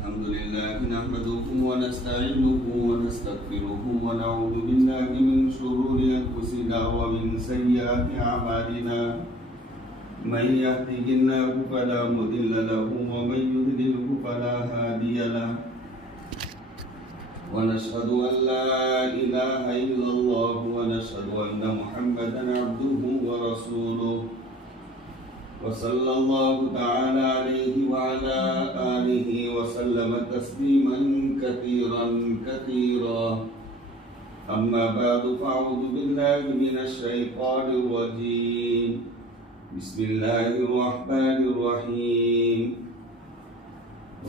الحمد لله نحمده ونستعينه ونستغفره ونعوذ بالله من شرور أنفسنا ومن سيئات أعمالنا من يهده الله فلا مضل له ومن يضلله فلا هادي له ونشهد أن لا إله إلا الله ونشهد أن محمدا عبده ورسوله وصلى الله تعالى عليه وعلى آله وسلم تسليما كثيرا كثيرا أما بعد فأعوذ بالله من الشيطان الرجيم بسم الله الرحمن الرحيم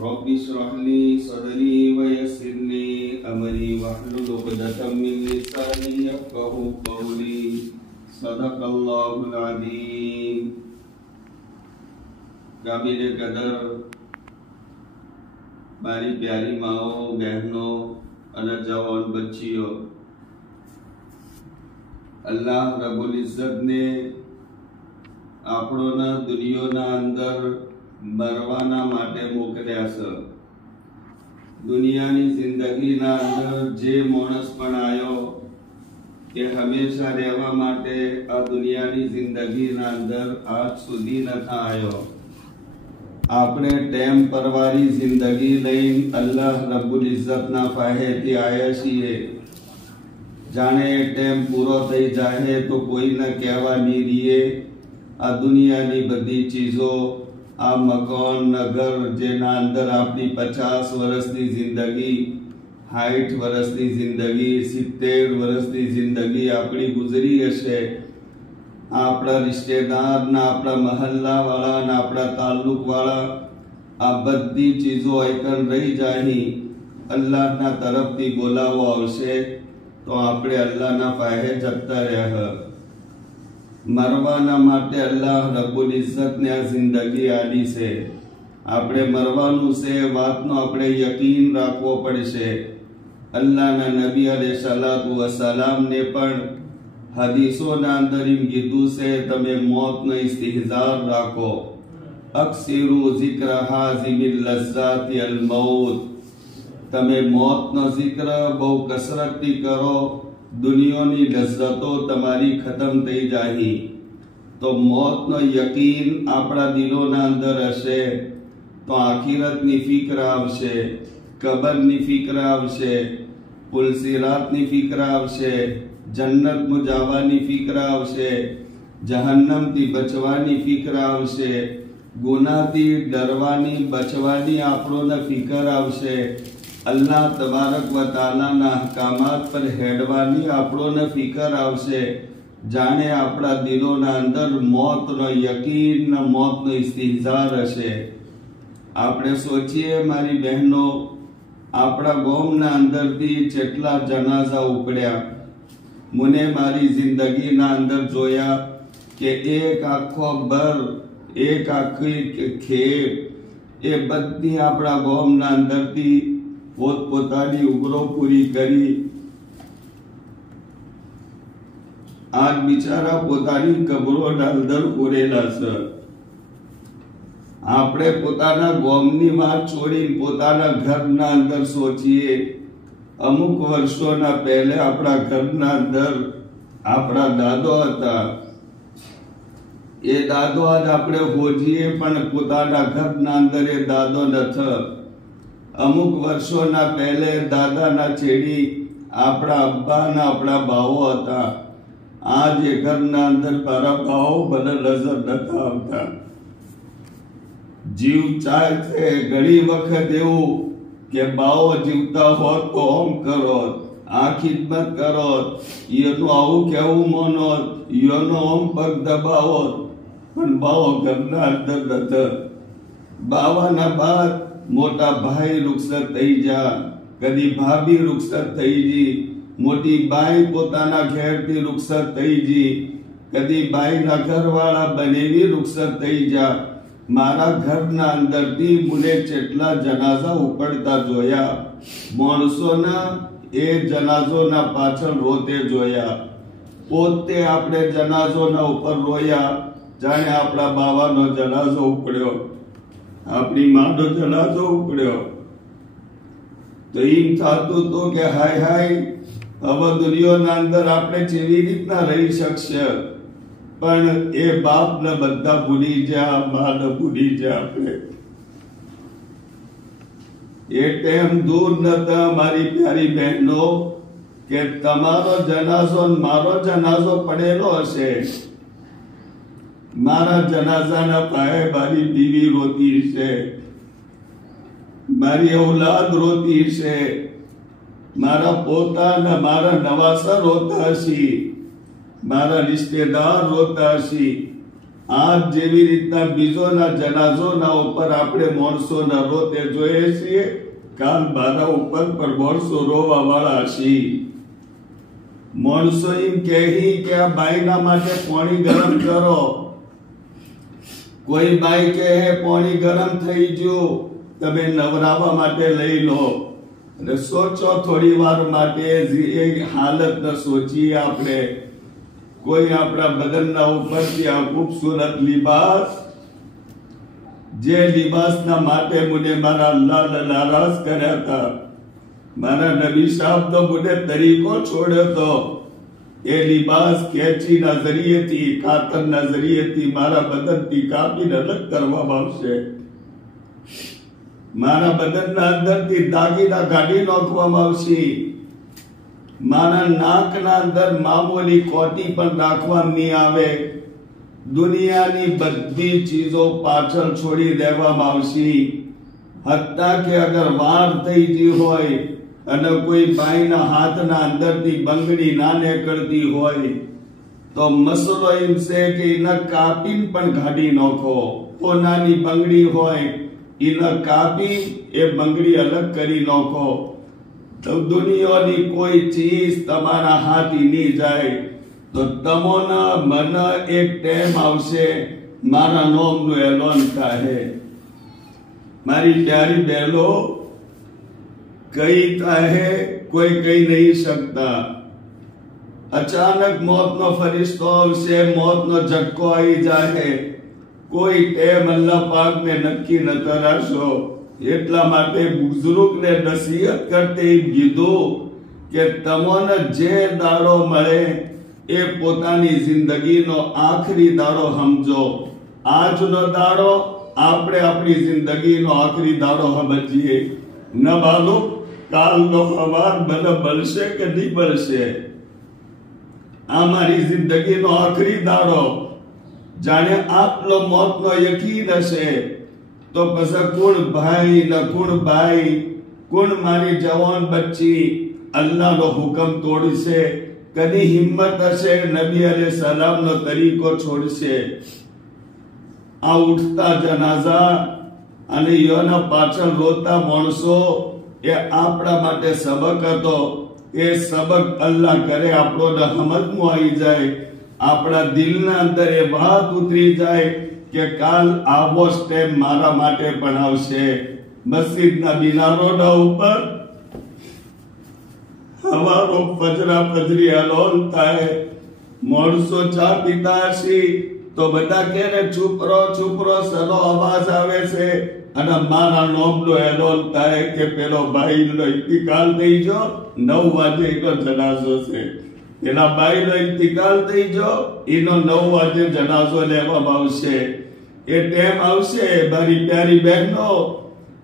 رب اشرح لي صدري ويسر لي أمري واحلل عقدة من لساني يفقهوا قولي صدق الله العظيم काबिले कदर मारी प्यारी माओ बहनों और जवान बच्चियों, अल्लाह रब्बुल इज्जत ने આપણોના દુનિયાના અંદર મરવાના માટે મોકલ્યા છે। દુનિયાની જિંદગીના અંદર જે માણસ પણ આવ્યો કે હંમેશા રહેવા માટે આ દુનિયાની જિંદગીના અંદર આજ સુધી નતા આવ્યો। આપણે ટેમ્પરરી જિંદગી લઈને અલ્લાહ રબ્બુલ ઇઝ્ઝતના ફાહેથી આવ્યા છીએ। જાણે ટેમ પૂરો થઈ જાય તો કોઈને કહેવા નહીં રહીએ। આ દુનિયાની બધી ચીજો, આ મકાન નગર જેના અંદર આપણી 50 વર્ષની જિંદગી, 60 વર્ષની જિંદગી, 70 વર્ષની જિંદગી આપણી ગુજરી હશે। આપણા રિશ્તેદાર ના, આપણા મહલ્લા વાળા ના, આપણા તાલુક વાળા, આ બધી ચીજો એકન રહી જાય। અલ્લાહના તરફથી બોલાવો આવશે તો આપણે અલ્લાહના પાહે જતા રહ્યા। મરવાના માટે અલ્લાહ રબ્બુલ ઇઝ્ઝતને આ જિંદગી આલી છે। આપણે મરવાનું છે વાતનો આપણે યકીન રાખવો પડશે। અલ્લાહના નબી અલૈહિસ્સલાતુ વસલામ ને પણ હદીસોના અંદર એમ કીધું છે તમે મોતનો ઇસ્તિહઝાર રાખો। અક્સિરુ ઝિક્ર હાઝિમિલ લઝ્ઝાતિ અલ મૌત, તમે મોતનો જિક્ર બહુ કસરતથી કરો। દુનિયાની લઝ્ઝતો તમારી ખતમ થઈ જાય તો મોતનો યકીન આપણા દિલોના અંદર હશે તો આખિરતની ફિકર આવશે, કબરની ફિકર આવશે, પુલસિરાતની ફિકર આવશે, જન્નતમાં જવાની ફિકર આવશે, જહન્નમથી બચવાની ફિકર આવશે, ગુનાહથી ડરવાની બચવાની આપણોને ફિકર આવશે। अल्लाह तबारक व ताला ना अहकामात पर हेडवानी आपणोने फिकर आवशे। जाने आपड़ा दिलोना अंदर मौतनो यकीन न मौतनो इस्तिहजार हशे। आपणे सोचीए मारी बहनों, आपड़ा गामना अंदरथी चेटला जनाजा उपड्या। मुने मारी जिंदगी ना अंदर जोया के एक आखो बर, एक आखी खेप ए बधी आपड़ा गामना अंदरथी પોતપોતાની ઉમરો પૂરી કરી આજ બિચારા પોતાની કબરોના અંદર પૂરેલા છે। આપણે પોતાના ગામની વાત છોડીને પોતાના ઘરના અંદર સોચીએ। અમુક વર્ષોના પહેલે આપણા ઘરના અંદર આપણા દાદો હતા। એ દાદો આજ આપણે હોજીએ પણ પોતાના ઘરના અંદર એ દાદો નથી। અમુક વર્ષોના પહેલે દાદાના છેડી આપણા અબ્બાના આપણા બાવો હતા। આજ એ ઘરના અંદર મારા બાવો મને નજર નતા આવતા। જીવ ચાહે છે ઘણી વખત એવું કે બાવો જીવતા હોત તો ઓમ કરો, આ ખિદમત કરો, એનું આવું કેવું માનો, એનો ઓમ પગ દબાવો, પણ બાવો ઘરના અંદર નતા। બાવાના બાદ मोटा भाई रुखसत थई जा, कदी भाभी रुखसत थई जी, मोटी बाई पोताना घेर थी रुखसत थई जी, कदी बाई ना घरवाळा बनेवी रुखसत थई जा। मारा घरना अंदर थी मुने चेटला जनाजा उपड़ता जोया। माणसोना ए जनाजोना पाछळ रोते जोया। पोते आपणे जनाजोना उपर रोया जाने आपड़ा बावानो जनाजो उपड्यो। આપણી માનો જનાઝો ઉપડ્યો, તો એમ થતું હતું કે હાય હાય હવે દુનિયાના અંદર આપણે કેવી રીતના રહી શકશે, પણ એ બાપને બધા ભૂલી ગયા, માને ભૂલી ગયા. આપણે એ ટાઈમ દૂર નતા મારી પ્યારી બહેનો કે તમારો જનાઝો મારો જનાઝો પડેલો હશે. મારા જનાઝાના પાયે મારી બીવી રોતી છે, મારી ઔલાદ રોતી છે, મારા પોતાના મારા નવાસા રોતા હશે, મારા રિશ્તેદાર રોતા હશે. આજ જેવી રીતના બીજોના જનાઝોના ઉપર આપણે માણસોના રોતે જોઈએ છીએ, કાલ મારા ઉપર પણ માણસો રોવા વાળા હશે. માણસો એમ કહી કે આ બાઈના માટે પાણી ગરમ કરો. કોઈ બાઈ કહે પાણી ગરમ થઈ ગયું, તમે નવરાવા માટે લઈ લો. અને સોચો થોડી વાર માટે એ હાલત ન સોચીએ આપણે. કોઈ આપણા બદનના ઉપરથી આ ખૂબસૂરત લિબાસ, જે લિબાસના માટે મને મારા અલ્લાહ નારાજ કર્યા હતા, મારા નબી સાહેબનો મને તરીકો છોડ્યો હતો. એ લિબાસ કેચીના જરીએથી, કાતરના જરીએથી મારા બદનથી કાપીને અલગ કરવામાં આવશે. મારા બદનના અંદરથી દાગીના કાઢી નાખવામાં આવશે. મારા નાકના અંદર મામૂલી કોટી પણ રાખવામાં નહીં આવે. દુનિયાની બધી ચીજો પાછળ છોડી દેવામાં આવશે. હત્તા કે અગર વાર થઈ ગઈ હોય અને કોઈ બાઈના હાથના અંદરથી બંગડી ના નીકળતી હોય તો મસલો એમ છે કે એને કાપીને પણ કાઢી નાખો. નાની બંગડી હોય એને કાપી એ બંગડી અલગ કરી નાખો. તો દુનિયાની કોઈ ચીજ તમારા હાથી નહીં જાય. તો તમોના મને એક ટાઈમ આવશે, મારા નોમનું એલોન થાય. મારી પ્યારી બહેનો, કઈ થાય કોઈ કઈ નહીં શકતા. અચાનક મોતનો ફરિશ્તો આવશે, મોતનો ઝટકો આવી જાય. કોઈ ટાઈમ અલ્લાહ પાકને નક્કી ન કરાશો. એટલા માટે બુઝુર્ગને નસીહત કરતે કીધું કે તમને જે દાડો મળે એ પોતાની જિંદગીનો આખરી દાડો સમજો. આજનો દાડો આપણે આપણી જિંદગીનો આખરી દાડો સમજીએ. ન માલુમ કાલનો સવાર મને મળશે કે નહીં મળશે. આ મારી જિંદગીનો આખરી દાડો. જાણે આટલો મોતનો યકીન હશે તો પછી કોણ ભાઈ ન કોણ ભાઈ, કોણ મારી જવાન બચ્ચી અલ્લાહનો હુકમ તોડશે? કદી હિંમત હશે નબી અલૈહિ સલામનો તરીકો છોડશે? આ ઉઠતા જનાઝા અને યોના પાછળ રોતા માણસો એ આપણા માટે સબક હતો. એ સબક અલ્લાહ કરે આપણો સમજમાં આવી જાય, આપણા દિલના અંદર એ વાત ઉતરી જાય કે કાલ આવો સ્ટેપ મારા માટે પણ આવશે. મસ્જિદના મિનારોના ઉપર હવારો ફજરા ફજરી અલોન થાય, માણસો ચા પીતા હશે તો બધા કહે ચૂપ રહો, સનો અવાજ આવે છે અને મારા નોમનો એલોન થાય કે પેલો ભાઈનો ઇન્તિકાલ થઈ ગયો. 9 વાગે એનો જનાઝો છે. એના ભાઈનો ઇન્તિકાલ થઈ ગયો, એનો 9 વાગે જનાઝો લેવામાં આવશે. એ ટાઈમ આવશે મારી પ્યારી બહેનો,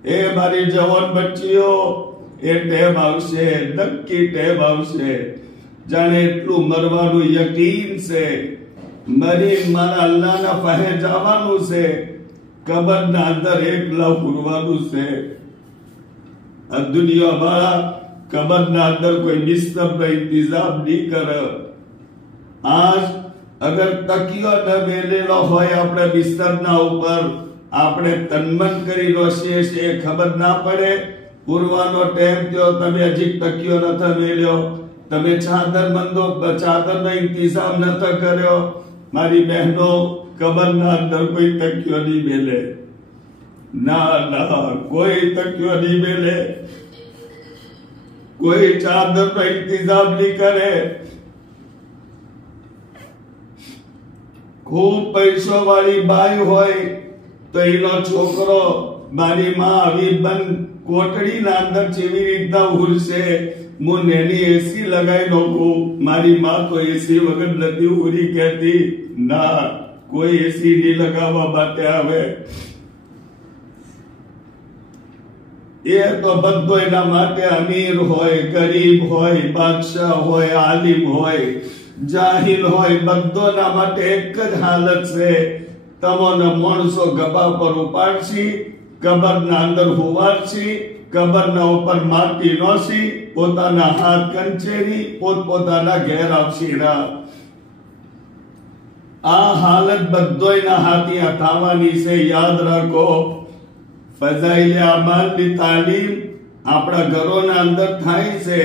એ મારી જવાન બચ્ચીઓ, એ ટાઈમ આવશે, નક્કી ટાઈમ આવશે. જાણે એટલું મરવાનું યકીન છે, મરી મારા અલ્લાહના પાસે જવાનું છે, કબરના અંદર એકલા પૂરવાનું છે. આ દુનિયામાં કબરના અંદર કોઈ બિસ્તરનો ઇંતજામ નહીં કરે. આજ અગર તકિયો ન મેલેલો હોય આપણે બિસ્તરના ઉપર, આપણે તનમન કરી રોશીએ છીએ, ખબર ના પડે. પૂરવાનો ટાઈમ થયો, તમે હજી તકિયો નથી મેલ્યો, તમે ચાદરનો ઇંતજામ નથી કર્યો. મારી બહેનો, કબરના અંદર કોઈ તકિયો નહીં મેલે. ના, કોઈ તકિયો નહીં મેલે, કોઈ ચાદરનો ઇંતજામ નહીં કરે. ખૂબ પૈસો વાળી બાઈ હોય તો એનો છોકરો, મારી માં આવી બંધ કોટડીના અંદર જેવી રીતના ઉરશે, હું નેની એસી લગાવી નાખું, મારી માં તો એસી વગર નથી ઉરી કહેતી, ના કોઈ એસી નહીં લગાવવા માટે આવે. એ તો બધો એના માટે અમીર હોય, ગરીબ હોય, બાદશાહ હોય, આલિમ હોય, જાહિલ હોય, બધોના માટે એક જ હાલત છે. તમને માણસો ગભા પર ઉપાડશી, કબરના અંદર હોવાડશી, કબરના ઉપર માટી નોશી, પોતાના હાથ કંચેરી પોતપોતાના ઘેર આવશી. આ હાલત બધોયના હાથી થવાની છે. યાદ રાખો, ફઝાઇલ અમાલની તાલીમ આપણા ઘરોના અંદર થાય છે,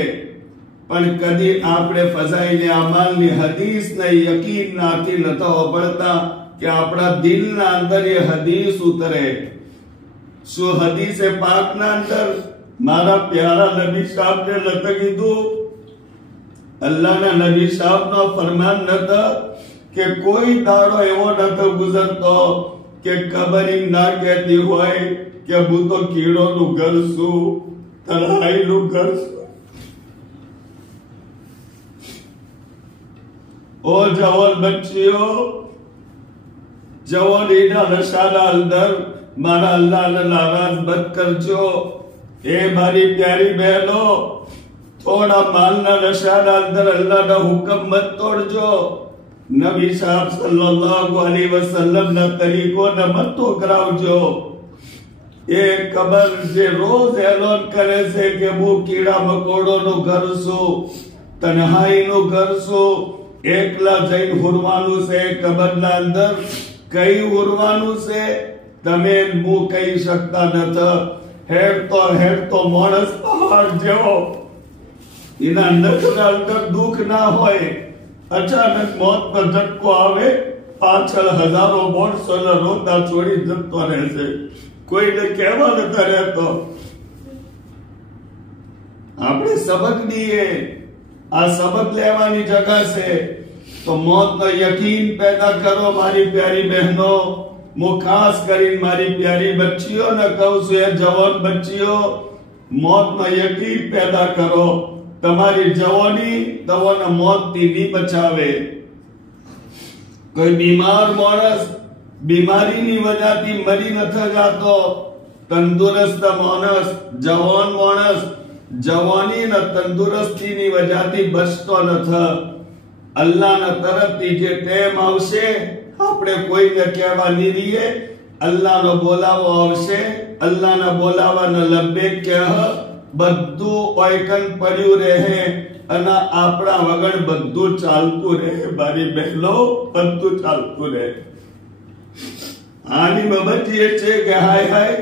પણ કદી આપણે ફઝાઇલ અમાલની હદીસને યકીન નાથી નતા પડતા કે આપણા દિલના અંદર એ હદીસ ઉતરે. શું હદીસે પાકના અંદર મારા પ્યારા નબી સાહેબને નતા કીધું? અલ્લાહના નબી સાહેબનો ફરમાન નતા કે કોઈ દાડો એવો નતો ગુજરતો કે કબરી ના કહેતી હોય કે હું તો કીડોનું ઘર છું, તરાઈનું ઘર છું. ઓ જવાન બચ્ચીઓ, જવાનીના નશાના અંદર મારા અલ્લાહને નારાજ મત કરજો. એ મારી પ્યારી બહેનો, થોડા માલના નશાના અંદર અલ્લાહના હુકમ મત તોડજો. નબી સાહેબ સલ્લલ્લાહુ અલૈહિ વસલ્લમ ના તરીકોને મત ટોકરાવજો. એ કબર જે રોજ એલોન કરે છે કે હું કીડા મકોડોનું ઘર છું, તન્હાઈનું ઘર છું, એકલા જઈને હુરવાનું છે કબરના અંદર. કઈ હુરવાનું છે તમે હું કહી શકતા નથી. હેડતો માણસ પહાડ જેવો, એના નખના અંદર દુઃખ ના હોય, અચાનક મોતનો ઝટકો આવે, પાછળ હજારો માણસો રોતા છોડી જતો રહેશે, કોઈને કહેવા નથી રહેતો. આપણે સબક દઈએ, આ સબક લેવાની જગા છે. તો મોતનો યકીન પેદા કરો મારી પ્યારી બહેનો. હું ખાસ કરીને મારી પ્યારી બચ્ચીઓને કહું છું, એ જવાન બચ્ચીઓ, મોતનો યકીન પેદા કરો. તમારી જવાની તમને મોતથી નહીં બચાવે. કોઈ બીમાર માણસ બીમારીની વજહથી મરી નથી જતો. તંદુરસ્ત માણસ, જવાન માણસ જવાની ને તંદુરસ્તીની વજહથી બચતો નથી. અલ્લાહના તરફથી જે ટેમ આવશે, આપણે કોઈને કહેવા નહીં રહીએ. અલ્લાહનો બોલાવો આવશે, અલ્લાહના બોલાવાના લબ્બેક કહેહ, બધું ઓયકન પડ્યું રહે અને આપણા વગર બધું ચાલતું રહે. મારી બહેનો, બધું ચાલતું રહે. આની બાબત એ છે કે હાય હાય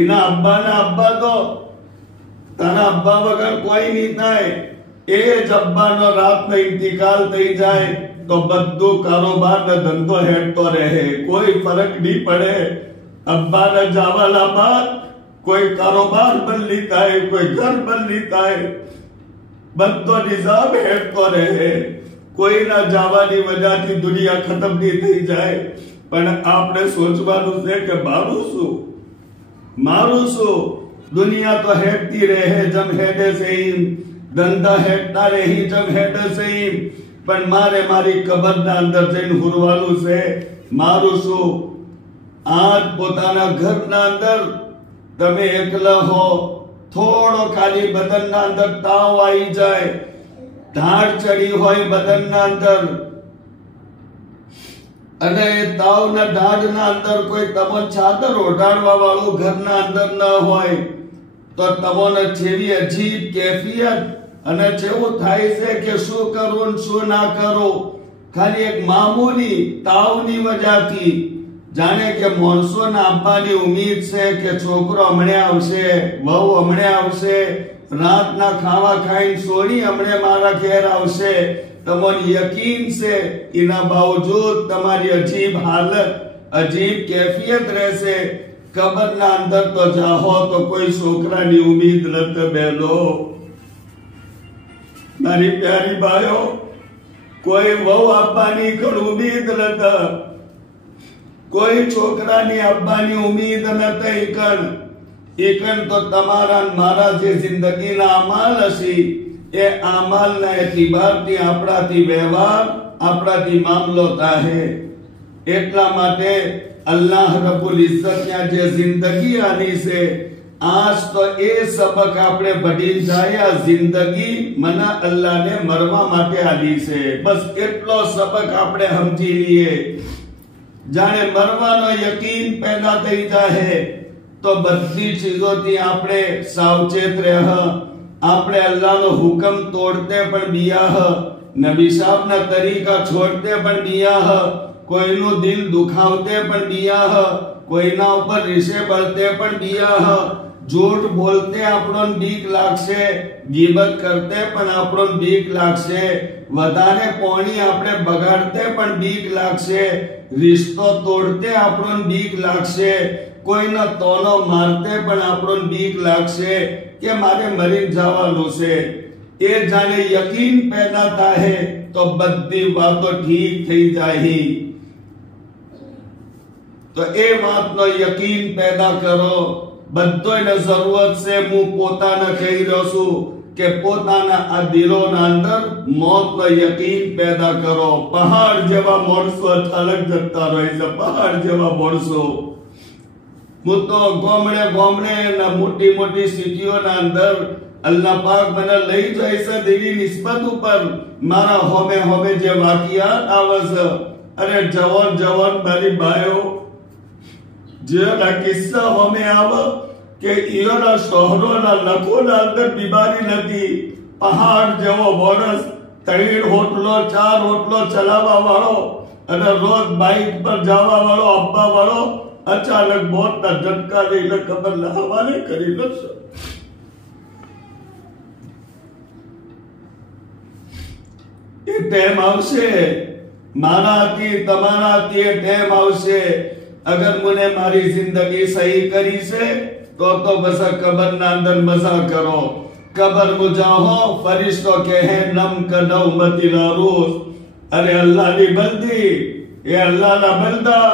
એના અબ્બાના અબ્બા તો તારા અબ્બા વગર કોઈ નહીં થાય. એ જ અબ્બાનો રાતનો ઇંતિકાલ થઈ જાય તો બધું કારોબાર ને ધંધો હેડતો રહે, કોઈ ફરક નહીં પડે. અબ્બાને જવાના બાદ કોઈ કારોબાર બદલી થાય, કોઈ ઘર બદલી થાય, બધો નિઝામ હેડતો રહે. કોઈના જવાની વજહથી દુનિયા ખતમ નહીં થઈ જાય. પણ આપણે સોચવાનું છે કે મારું શું, મારું શું. દુનિયા તો હેડતી રહે જમ હેડે છે, ધંધા હેડતા રહી જમ હેડે છે. પણ મારે મારી કબરના અંદર જઈને હુરવાનું છે. મારું શું? આજ પોતાના ઘરના અંદર તમે એકલા હો, થોડો ખાલી બદનના અંદર તાવ આવી જાય, ધાડ ચડી હોય બદનના અંદર, અને એ તાવના ધાડના અંદર કોઈ તમને ચાદર ઓઢાડવા વાળું ઘરના અંદર ન હોય, તો તમને જેવી અજીબ કેફિયત અને જેવું થાય છે કે શું કરું ને શું ના કરું. ખાલી એક મામૂલી તાવની વજહથી જાણે કે માણસોના આપવાની ઉમ્મીદ છે કે છોકરો હમણે આવશે, વહુ હમણે આવશે, રાતના ખાવા ખાઈને સોની હમણે મારા ઘેર આવશે. તમને યકીન છે, એના બાવજૂદ તમારી અજીબ હાલત, અજીબ કેફિયત રહેશે. કબરના અંદર તો જાહો તો કોઈ છોકરાની ઉમ્મીદ નથી બેલો. મારી પ્યારી ભાઈઓ, કોઈ વહુ આપવાની પણ ઉમ્મીદ નથી, કોઈ છોકરાની આપવાની ઉમ્મીદ નથી. એકન તો તમારા મારા જે જિંદગીના અમાલ હશે એ અમાલના એતિબારથી આપણાથી વ્યવહાર આપણાથી મામલો થાય. એટલા માટે અલ્લાહ રબ્બુલ ઇઝ્ઝતના જે જિંદગી આની છે આજ તો એ સબક આપણે ભણી જાય. જિંદગી મને અલ્લાહને મરવા માટે આલી છે, બસ એટલો સબક આપણે સમજી લઈએ. જાણે મરવાનો યકીન પેદા થઈ જાય તો બધી ચીજોથી આપણે સાવચેત રહ. આપણે અલ્લાહનો હુકમ તોડતે પણ બિયાહ, નબી સાહેબના તરીકા છોડતે પણ બિયાહ, કોઈનું દિલ દુખાવતે પણ બિયાહ, કોઈના ઉપર રીસે બળતે પણ બિયાહ, झूठ बोलते આપણને બીક લાગશે, ગીબત કરતે પણ આપણને બીક લાગશે, વધારે પોણી આપણે બગાડતે પણ બીક લાગશે, રિશ્તો તોડતે આપણને બીક લાગશે, કોઈનો તોનો મારતે પણ આપણને બીક લાગશે કે મારે મરી જવાનું છે. એ જાણે યકીન પેદા થાય તો બધી વાતો ઠીક થઈ જાય. તો એ વાતનો યકીન પેદા કરો. બધોને જરૂરત છે. હું પોતાને કહી રહ્યો છું કે પોતાના આ દિલોના અંદર મોતનો યકીન પેદા કરો. પહાડ જેવા માણસો અચાનક જતા રહે છે, પહાડ જેવા માણસો. હું તો ગામડે મોટી મોટી સિટીઓના અંદર અલ્લાહ પાક મને લઈ જાય છે તેની નિસ્બત ઉપર મારા હોમે જે વાકિયાત આવે છે. અરે જવાન મારી બાયો જેના કિસ્સા હોમે આવે કે ઈયોના શહેરોના લખોના અંદર બીમારી નથી. પહાડ જેવો માણસ 3 હોટલો 4 હોટલો ચલાવવા વાળો અને રોજ બાઇક પર જવા વાળો આપવા વાળો અચાનક મોતના ઝટકા લઈને કબરના હવાલે કરી લેશે. એ ટાઈમ આવશે, મારા હતી તમારા હતી એ ટાઈમ આવશે. અગર મને મારી જિંદગી સહી કરી છે તો બસ કબરના અંદર મજા કરો. કબર મુજાહો ફરિશ્તો કહે નમ કદમ મતિલા રોજ. અરે અલ્લાહની બંદી, એ અલ્લાહના બંદા,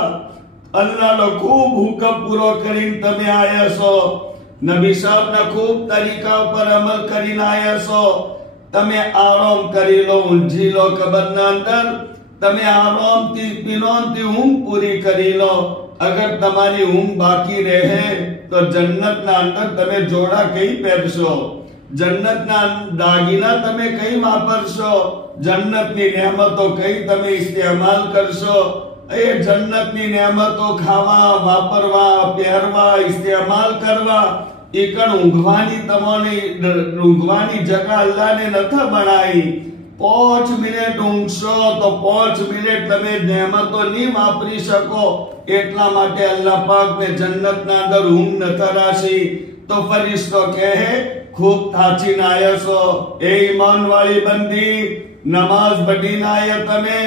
અલ્લાહનો ખૂબ હુકમ પૂરો કરીને તમે આયા છો. નબી સાહેબના ખૂબ તરીકા ઉપર અમલ કરીને આયા છો. તમે આરામ કરી લો, ઊંઝી લો કબરના અંદર. તમે આરામથી પીનોનથી ઊંઘ પૂરી કરી લો. અગર તમારી ઊંઘ બાકી રહે તો જન્નતના અંદર તમે જોડા કઈ પહેરશો, જન્નતના દાગીના તમે કઈ વાપરશો, જન્નતની નેમતો કઈ તમે ઇસ્તેમાલ કરશો. એ જન્નતની નેમતો ખાવા, વાપરવા, પહેરવા, ઇસ્તેમાલ કરવા, એકણ ઊંઘવાની જગા અલ્લાહને નથી બનાવી. 5 મિનિટ ઊંઘશો તો 5 મિનિટ તમે નેમતો નહીં વાપરી શકો. એટલા માટે અલ્લાહ પાકને જન્નતના અંદર ઊંઘ નથી રાશી. તો ફરિશ્તો કહે ખૂબ થાચીને આયા છો. એ ઈમાન વાળી બંદી, નમાઝ પઢીને આયા, તમે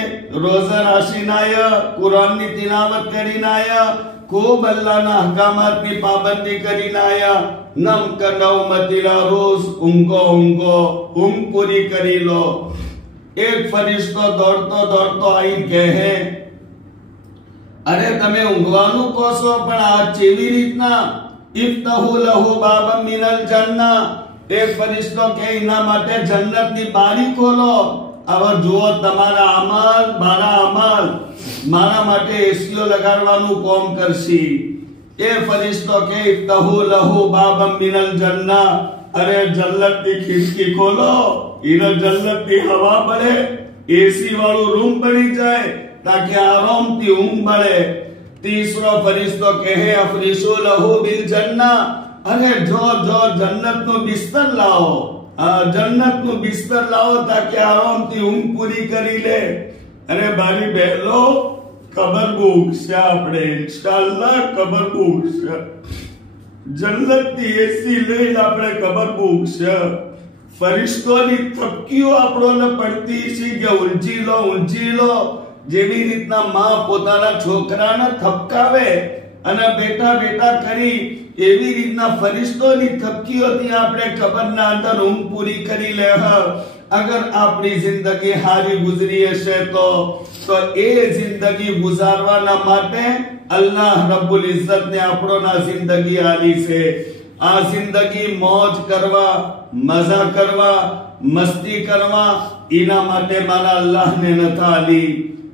રોઝા રાખીને આયા, કુરાનની તિલાવત કરીને આયા, ખૂબ અલ્લાહના અહકામાતની પાબંદી કરીને આયા. નમ કનૌ મતિલા રોઝ, ઊંઘો ઊંઘ પૂરી કરી લો. એક ફરિશ્તો દોડતો આઈ કહે અરે તમે ઊંઘવાનું કહો છો પણ આ કેવી રીતના? ઇફ્તહુ લહુ બાબમ મિનલ જન્નah. એક ફરિશ્તો કે એના માટે જન્નતની બારી ખોલો. હવે જુઓ તમારા અમલ મારા અમલ મારા માટે એસીઓ લગાડવાનું કામ કરશે. એ ફરિશ્તો કે ઇફ્તહુ લહુ બાબમ મિનલ જન્નah. અરે જન્નતની ખિડકી ખોલો, એને જન્નતની હવા મળે, એસી વાળું રૂમ બની જાય તાકે આરામથી ઊંઘ મળે. तीसरो फरिश्तो कहे अफरिशु लहू बिल जन्नah. अरे जो जन्नतનો બિસ્તર લાવો, જન્નતનો બિસ્તર લાવો તાકે આરામથી ઊંઘ પૂરી કરી લે. અરે બારી બહેલો, કબર ઊંઘશે આપણે ઇન્શાઅલ્લાહ, કબર ઊંઘશે. જન્નતની એસી લઈને આપણે કબર ઊંઘશે. ફરિશ્તોની થપકીઓ આપણને પડતી છે કે ઊંઝી લો. જેવી રીતના માં પોતાના છોકરાને થપકાવે અને બેટા કરી, એવી રીતના ફરિશ્તોની થપકીઓથી આપણે કબરના અંદર ઊંઘ પૂરી કરી લે. અગર આપણી જિંદગી હારી ગુજરી હશે તો એ જિંદગી ગુજારવાના માટે અલ્લાહ રબ્બુલ ઇઝ્ઝતને આપણોના જિંદગી આલી છે. આ જિંદગી મોજ કરવા, મજા કરવા, મસ્તી કરવા, એના માટે મારા અલ્લાહને નતા આલી.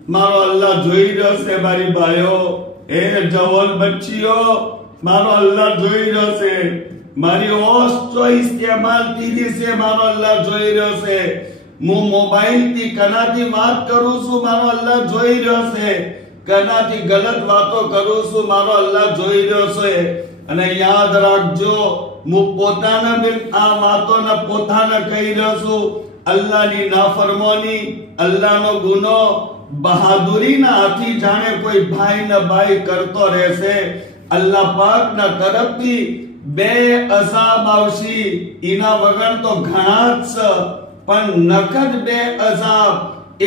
મારો અલ્લાહ જોઈ રહ્યો છે મારી ભાઈઓ, એ જવાન બચ્ચીઓ, મારો અલ્લાહ જોઈ રહ્યો છે. મારી ઓશ જો ઇસ્તેમાલ કીધી છે, મારો અલ્લાહ જોઈ રહ્યો છે. હું મોબાઈલ થી કનાથી વાત કરું છું, મારો અલ્લાહ જોઈ રહ્યો છે. કનાથી ગલત વાતો કરું છું, મારો અલ્લાહ જોઈ રહ્યો છે. અને યાદ રાખજો, હું પોતાના આ વાતોને પોતાને કહી રહ્યો છું. અલ્લાહની નાફરમાની, અલ્લાહનો ગુનો બહાદુરીના હાથી જાણે કોઈ ભાઈ ને ભાઈ કરતો રહેશે. અલ્લાહ પાકના તરફથી બે અઝાબ આવશે. એના વગર તો ઘણા જ છે, પણ નકદ બે અઝાબ.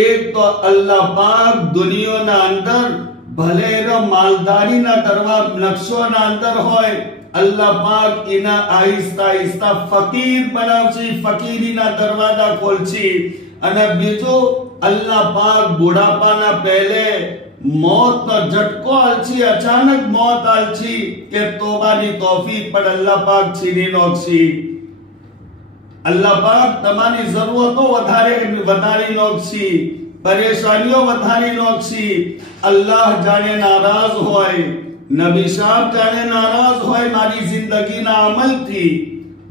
એક તો અલ્લાહ પાક દુનિયાના અંદર ભલે માલદારીના દરવાજ નકશોના અંદર હોય, અલ્લાહ પાક એના આહિસ્તા આહિસ્તા ફકીર બનાવશે, ફકીરીના દરવાજા ખોલશે. અને બીજું, અલ્લાહ પાક બુઢાપાના પહેલે મોતનો ઝટકો આલશે, અચાનક મોત આલશે કે તોબાની તોફીક પણ અલ્લાહ પાક છીની નાખશે. અલ્લાહ પાક તમારી જરૂરતો વધારી નાખશે, પરેશાનીઓ વધારી નાખશે. અલ્લાહ જાણે નારાજ હોય, નબી સાહેબ જાણે નારાજ હોય મારી જિંદગીના અમલથી.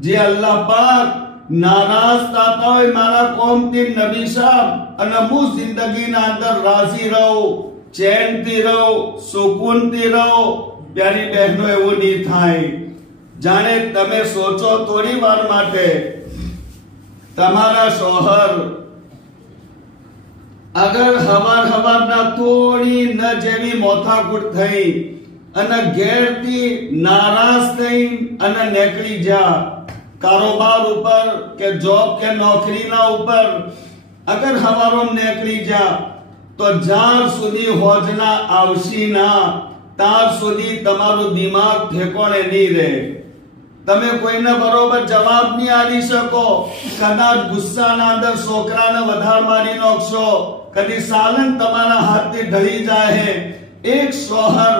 જે અલ્લાહ પાક નારાજ થતા હોય મારા કોમથી, નબી સાહેબ, અને હું જિંદગીના અંદર રાજી રહું, ચેનથી રહું, સુકૂનથી રહું. પ્યારી બહેનો, એવું નહીં થાય. જાણે તમે સોચો થોડી વાર માટે, તમારા શોહર અગર હવારના થોડી ન જેવી મોથાકૂટ થઈ અને ઘેરથી નારાજ થઈ અને નીકળી જા કારોબાર ઉપર કે જોબ કે નોકરીના ઉપર, અગર હવારો નીકળી જા તો જ્યાર સુધી હોજના આવશી ના ત્યાર સુધી તમારું દિમાગ ઠેકોણે નહીં રહે. તમે કોઈને બરોબર જવાબ નહીં આપી શકો. કદાચ ગુસ્સાના અંદર છોકરાને વધાર મારી નાખશો, કદી સાલન તમારા હાથથી ઢળી જાય. એક શોહર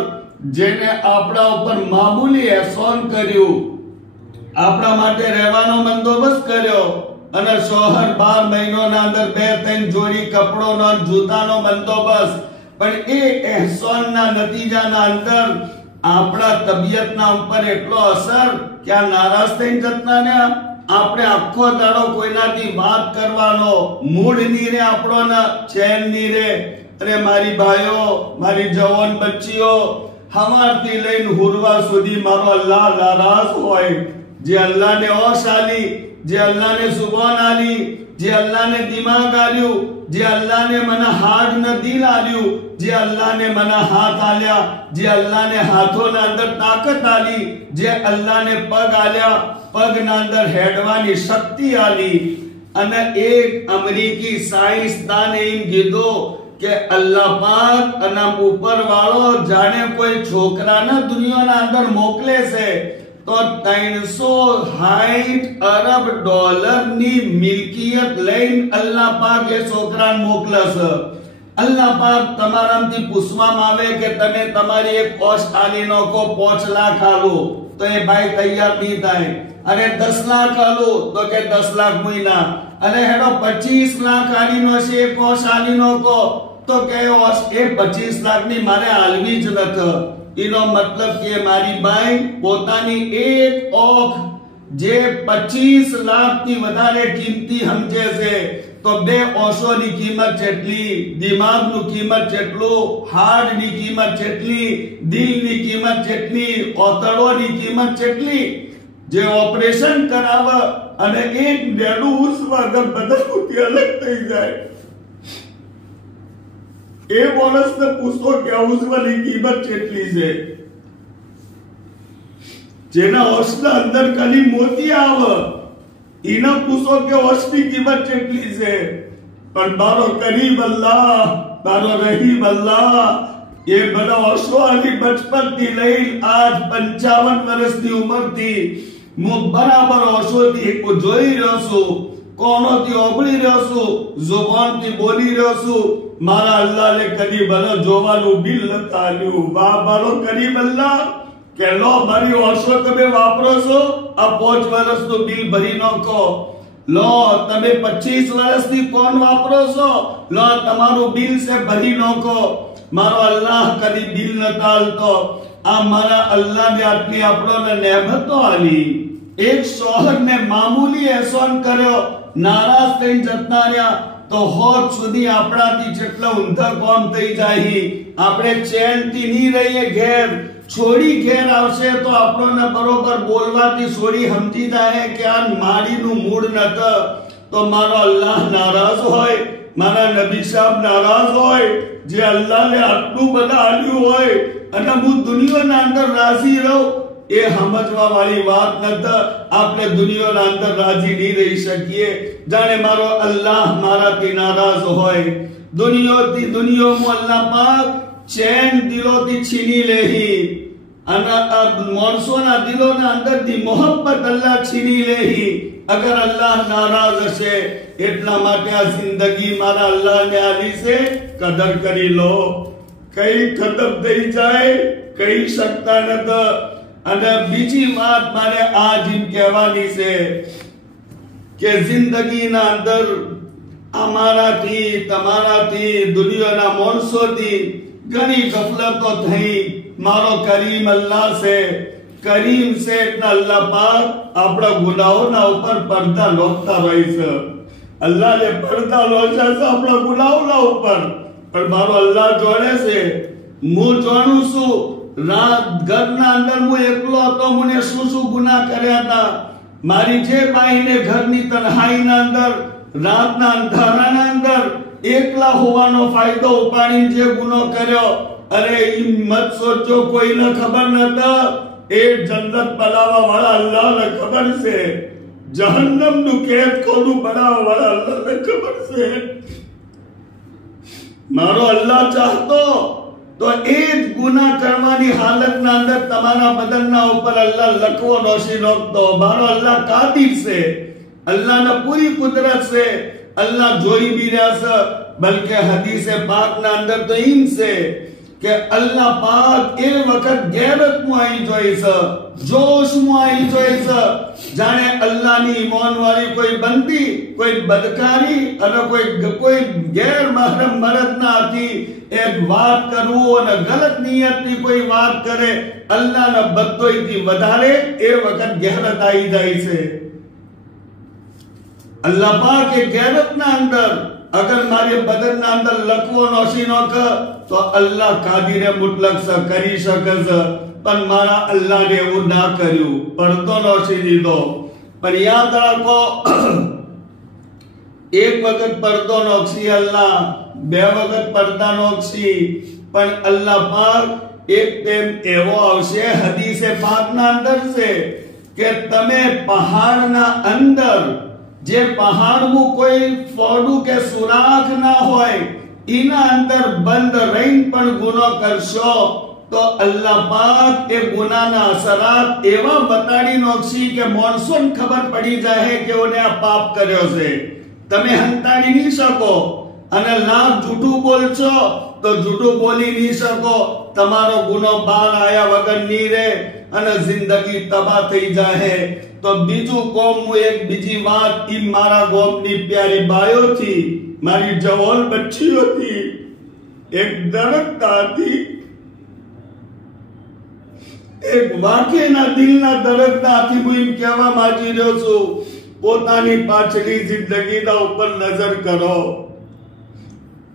જેને આપણા ઉપર મામૂલી એહસાન કર્યું, આપણા માટે રહેવાનો બંદોબસ્ત કર્યો, અને શોહર 12 મહિનાના અંદર 2-3 જોડી કપડોનો જૂતાનો બંદોબસ્ત, પણ એ એહસાનના નતીજાના અંદર આપણા તબિયતના ઉપર એટલો અસર કે આ નારાજ થઈને જતા ને આપણે આખો દાડો કોઈનાથી વાત કરવાનો મૂડ નહીં રહે, આપણો ચેન નહીં રહે. અરે મારી ભાઈઓ, મારી જવાન બચ્ચીઓ, હવારથી લઈને હુરવા સુધી મારો અલ્લાહ નારાજ હોય. જે અલ્લાહને હોશ આલી, જે અલ્લાહને સુબાન આલી, જે અલ્લાહને દિમાગ આલ્યું, જે અલ્લાહને મને હાડ ને દિલ આલ્યું, જે અલ્લાહને મને હાથ આલ્યા, જે અલ્લાહને હાથોના અંદર તાકાત આલી, જે અલ્લાહને પગ આલ્યા, પગના અંદર હેડવાની શક્તિ આલી. અને એક અમેરિકી સાયન્સદાને એમ કીધું કે અલ્લાહ પાક અને ઉપર વાળો જાણે કોઈ છોકરાને દુનિયાના અંદર મોકલે છે તો 360 અરબ ડોલરની મિલકિયત લઈને અલ્લાહ પાક એ છોકરાને મોકલે છે. અલ્લાહ પાક તમારાથી પૂછવામાં આવે કે તમે તમારી એક પોસ્ટ આલી નોકો 5 લાખ આલો, તો એ ભાઈ તૈયાર નહીં થાય. અને 10 લાખ આલો તો કે 10 લાખ મહિના. અને હેડો 25 લાખ આલી નો છે, એક પોસ્ટ આલી નોકો તો કે એ 25 લાખની મારે આલવી જ નથી. એનો મતલબ કે મારી બાઈ પોતાની એક ઓખ જે 25 લાખથી વધારે કિંમતી સમજે છે, તો 2 ઓશોની કિંમત જેટલી, દિમાગનું કિંમત જેટલું, હાર્ટની કિંમત જેટલી, દિલની કિંમત જેટલી, ઓતડોની કિંમત જેટલી. જે ઓપરેશન કરાવે અને એક ડેડું ઉસમાં અગર બધા અલગ થઈ જાય, એ માણસને પૂછો કે ઉસવાની કિંમત કેટલી છે. જેના હોશના અંદર ખાલી મોતી આવે એને પૂછો કે હોશની કિંમત કેટલી છે. પણ મારો કરીમ અલ્લાહ, મારો રહીમ અલ્લાહ એ બધા હોશો આની બચપનથી લઈ આજ 55 વર્ષની ઉંમરથી હું બરાબર હોશોથી જોઈ રહ્યો છું, કોણોથી ઓગળી રહ્યો છું, જુબાનથી બોલી રહ્યો છું. મારા અલ્લાહને કદી ભલે જોવાનું બિલ નતા આલ્યું. વાહ મારો કરીમ અલ્લાહ, કે લો મારી ઓશો તમે વાપરો છો, આ 5 વર્ષનું બિલ ભરી નાખો. લો તમે 25 વર્ષથી કોણ વાપરો છો, લો તમારું બિલ છે ભરી નાખો. મારો અલ્લાહ કદી બિલ ન ટાળતો. આ મારા અલ્લાહ ને આટલી આપણને નેમતો આલી. એક શોહરને મામૂલી એહસાન કર્યો, નારાજ થઈ જતા રહ્યા તો હોદ સુધી આપણાથી જેટલા ઊંધા કામ થઈ જાય. આપણે ચેનથી નહીં રહીએ, ઘેર છોડી ઘેર આવશે તો આપણને બરોબર બોલવાથી છોડી સમજી જાય કે આ માડીનું મૂળ નત. તો મારો અલ્લાહ નારાજ હોય, મારા નબી સાહેબ નારાજ હોય, જે અલ્લાહને આટલું બધા આલ્યું હોય અને હું દુનિયાના અંદર રાજી રહું, એ સમજવા વાળી વાત નથી. આપણે દુનિયાના અંદર રાજી નહીં રહી શકીએ. જાણે મારો અલ્લાહ મારાથી નારાજ હોય. દુનિયામાં અલ્લાહ પાક ચેન દિલોથી છીની લેહી અને આ માણસોના દિલોના અંદરથી મોહબ્બત અલ્લાહ છીની લેહી. અગર અલ્લાહ નારાજ હશે, એટલા માટે આ જિંદગી મારા અલ્લાહને આલી છે, કદર કરી લો. કઈ ખતમ થઈ જાય કહી શકતા નથી. અને બીજી વાત મારે આજ એમ કહેવાની છે કે જિંદગીના અંદર અમારાથી, તમારાથી, દુનિયાના માણસોથી ઘણી ગફલતો થઈ. મારો કરીમ અલ્લાહ છે, કરીમ છે એટલે અલ્લાહ પાક આપણા ગુનાહોના ઉપર પડદા લોટતા હોય છે. અલ્લાહને પડદા લોચા છે આપણા ગુનાહોના ઉપર, પણ મારો અલ્લાહ જોડે છે. હું જાણું છું રાત ઘરના અંદર હું એકલો હતો, મને શું શું ગુનાહ કર્યા હતા. મારી જે બાઈને ઘરની તન્હાઈના અંદર, રાતના અંધારાના અંદર એકલા હોવાનો ફાયદો ઉપાડીને જે ગુનો કર્યો, અરે મત સોચો કોઈને ખબર નતા. એ જન્નત બનાવવા વાળા અલ્લાહને ખબર છે, જહન્નમનું કેદ કોનું બનાવવા વાળા અલ્લાહને ખબર છે. મારો અલ્લાહ ચાહતો તો એ જ ગુનાહ કરવાની હાલતના અંદર તમારા બદનના ઉપર અલ્લાહ લખવો નોશી નાખતો. મારો અલ્લાહ કાદિર છે, અલ્લાહને પૂરી કુદરત છે. અલ્લાહ જોઈ બી રહ્યા છે. બલકે હદીસે પાકના અંદર તો એમ છે કે અલ્લાહ પાક એ વખત ગેરતમાં આવી જોઈ છે, જોશમાં આવી જોઈ છે, જાણે અલ્લાહની ઈમાન વાળી કોઈ બંદી, કોઈ બદકારી અને કોઈ ગેર મહરમ મરદ ના હતી એક વાત કરવું અને ગલત નિયતની કોઈ વાત કરે, અલ્લાહના બધોયથી વધારે એ વખત ગેરત આવી જાય છે. અલ્લાહ પાક એ ગેરતના અંદર અગર મારે બદનના અંદર લખવો નોશી નોક તો અલ્લાહ કાદિરે મુતલક છે, કરી શકે છે. પણ મારા અલ્લાહને એવું ના કર્યું, પડદો નોશી દીધો. પણ યાદ રાખો, એક વખત પડદો નોખશી અલ્લાહ, 2 વખત પડદા નોખશી, પણ અલ્લાહ પાક એક ટાઈમ એવો આવશે, હદીસે પાકના અંદર છે કે તમે પહાડના અંદર, જે પહાડનું કોઈ ફોડું કે સુરાખ ના હોય, એના અંદર બંધ રહીને પણ ગુનો કરશો તો અલ્લાહ પાક એ ગુનાના અસરાત એવા બતાડી નોખશી કે માણસોને ખબર પડી જાય કે ઓને આ પાપ કર્યો છે. તમે હંતાડી નહીં શકો અને લાખ જૂઠું બોલશો તો જૂઠું બોલી નહીં શકો. તમારો ગુનો બહાર આયા વગર નહીં રહે અને જિંદગી તબાહ થઈ જાય. તો બીજું કોમ, હું એક બીજી વાત ઈ મારા ગોમની પ્યારી બાયોથી, મારી જવાન બચ્ચીઓથી એક દરકતા હતી, એક વાકેના દિલના દરકતાથી હું એમ કહેવા માંગી રહ્યો છું, પોતાની પાછલી જિંદગીના ઉપર નજર કરો.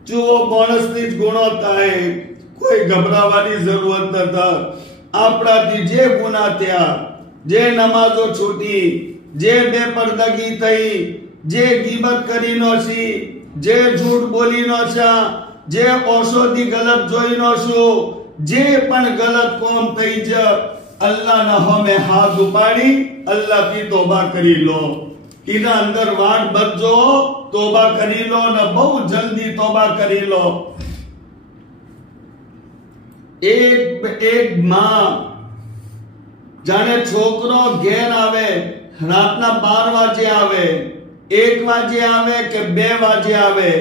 જુઓ માણસની જ ગુનો થાય, કોઈ ગભરાવાની જરૂર નથી. આપણાથી જે ગુનાહ થયા, જે નમાઝો છૂટી, જે બેપરદગી થઈ, જે ગીબત કરી નોશી, જે ઝૂઠ બોલી નોશા, જે ઓશોથી ગલત જોઈ નોશું, જે પણ ગલત કોમ થઈ જ અલ્લાહના હોમે હાથ ઉપાડી અલ્લાહથી તોબા કરી લો. એના અંદર વાટ બચજો, તોબા કરી લો ને બહુ જલ્દી તોબા કરી લો. એક માં જાણે છોકરો ઘેર આવે, રાતના 12 વાગે આવે, 1 વાગે આવે કે 2 વાગે આવે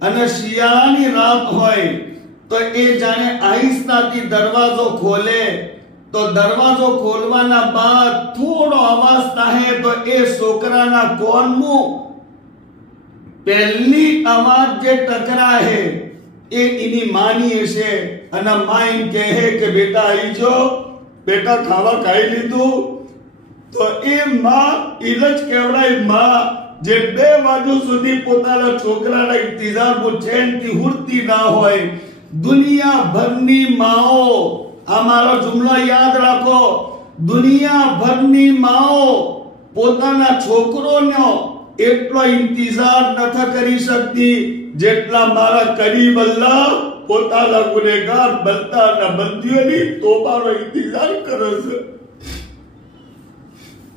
અને શિયાળાની રાત હોય તો એ જાણે આહિસ્તાથી દરવાજો ખોલે તો દરવાજો ખોલવાના બાદ થોડો અવાજ થાય તો એ છોકરાના કોનનું પહેલી અવાજ જે ટકરાય એ એની માની હશે અને માં એમ કહે કે બેટા આવી જો, બેટા ખાવા ખાઈ લીધું, તો એ માં ઈ જ કહેવડાય માં જે 2 વાગ્યા સુધી પોતાના છોકરાના ઇંતજાર ચેનથી હુરતી ના હોય. દુનિયાભરની માઓ, આ મારો જુમલો યાદ રાખો, દુનિયાભરની માઓ પોતાના છોકરોનો એટલો ઇંતજાર નથી કરી શકતી જેટલા મારા કરીમ અલ્લાહ પોતાના ગુનેગાર બંદાના બંદીઓની તોબાનો ઇંતજાર કરે છે.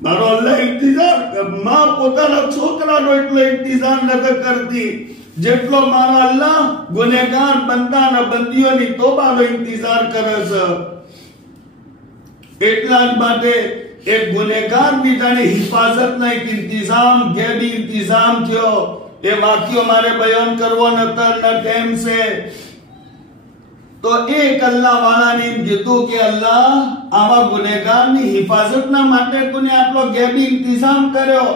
મારો અલ્લાહ ઇંતજાર, માં પોતાના છોકરાનો એટલો ઇંતજાર નથી કરતી જેટલો મારો અલ્લાહ ગુનેગાર બંદાના બંદીઓની તોબાનો ઇંતજાર કરે છે. એટલા જ માટે એક ગુનેગારની જાણે હિફાજતના એક ઇંતજામ, ગેબી ઇંતજામ થયો. એ વાક્યો મારે બયાન કરવો નતર ન ટાઈમ છે. તો એક અલ્લાહ વાળાને કીધું કે અલ્લાહ આવા ગુનેગારની હિફાજતના માટે તુને આટલો ગેબી ઇંતજામ કર્યો.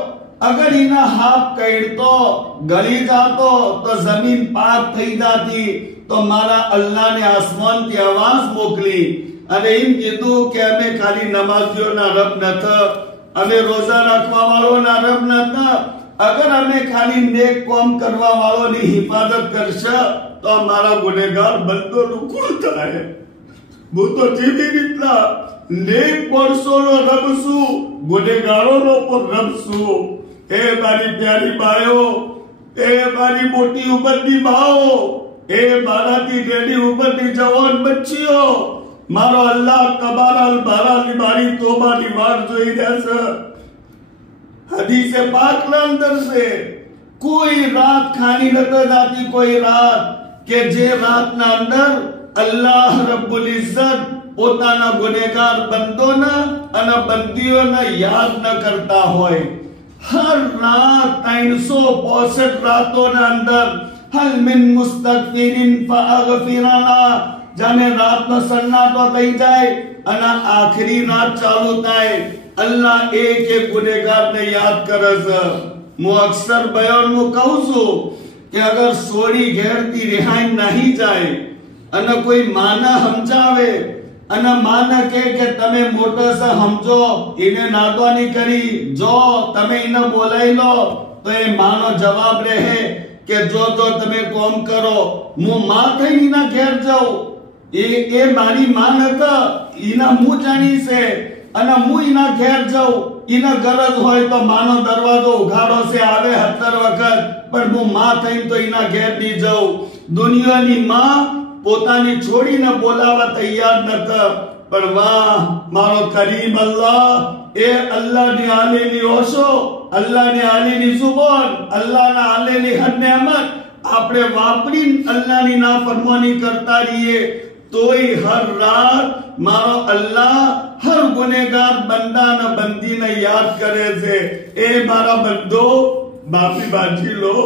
અગર એના હાથ કઈડતો, ગળી જાતો તો જમીન પાક થઈ જાતી. તો મારા અલ્લાહને આસમાનથી અવાજ મોકલી અને એમ કીધું કે અમે ખાલી નમાઝીઓના રબ નથી, અમે રોજા રાખવા વાળોના રબ નથી. અગર અમે ખાલી નેક કામ કરવા વાળોની હિફાજત કરશે તો મારા ગુનેગાર બંદોનું કુલ થાય. હું તો જેવી રીતના નેક માણસોનો રબ છું, ગુનેગારોનો પણ રબ છું. એ મારી પ્યારી બાયો, એ મારી મોટી ઉંમરની માઓ, એ મારાથી રેડી ઉંમરની જવાન બચ્ચીઓ, મારો અલ્લાહ તમારા મારી તોબાની વાત જોઈ રહ્યા છે. હદીસે પાકના અંદર છે કોઈ રાત ખાલી નથી જાતી, કોઈ રાત કે જે રાતના અંદર અલ્લાહ રબ્બુલ ઇઝ્ઝત પોતાના ગુનેગાર બંદોના અને બંદીઓને યાદ ન કરતા હોય. હર રાત 365 રાતોના અંદર હલ મિન મુસ્તગફિરિન ફઅગફિરના, જાને રાતનો સન્નાટો થઈ જાય અને આખરી રાત ચાલુ થાય, અલ્લાહ એક ગુનેગારને યાદ કરે છે. હું અક્સર બયાનમાં કહું છું કે અગર સોડી ઘેરથી રિહાઈ નહીં જાય અને કોઈ માને સમજાવે અને માને કે તમે મોટો છે સમજો, એને નાદવાની કરી જો તમે એને બોલાઈ લો, તો એ માનો જવાબ રહે કે જો તમે કોમ કરો, હું માં થઈને એના ઘેર જાઉં. એ મારી માં હતા, એના હું જાણી છે અને હું એના ઘેર જાઉં. એને ગરજ હોય તો માનો દરવાજો ઉઘાડો છે, આવે 17 વખત, પણ હું માં થઈને તો એના ઘેર નહીં જાઉં. દુનિયાની માં પોતાની છોડીને બોલાવા તૈયાર નથી, પણ વાહ મારો કરીમ અલ્લાહ, એ અલ્લાહની આલીની ઓશો, અલ્લાહની આલીની જુબાન, અલ્લાહના આલીની હર નેમત આપણે વાપરીને અલ્લાહની નાફરમાની કરતા રહીએ તોય હર રાત મારો અલ્લાહ હર ગુનેગાર બંદાના બંદીને યાદ કરે છે. એ મારા બંદો માફી માંગી લો,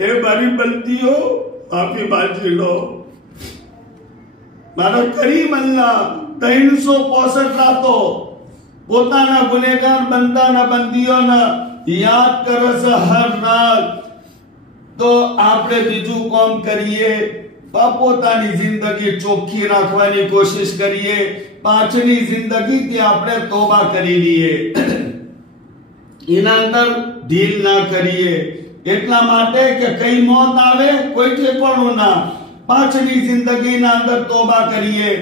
એ મારી બંદીઓ માફી માંગી લો. મારો કરીમ અલ્લાહ 365 રાતો પોતાના ગુનેગાર બંદાના બંદીઓને યાદ કરે છે હર રાત. તો આપણે બીજું કામ કરીએ, પોતાની જિંદગી ચોખ્ખી રાખવાની કોશિશ કરીએ, પાછલી જિંદગીથી આપણે તોબા કરી લઈએ, એના અંદર ઢીલ ના કરીએ. એટલા માટે કે કઈ મોત આવે કોઈ ઠેકાણું ના, પાછલી જિંદગીના અંદર તોબા કરીએ.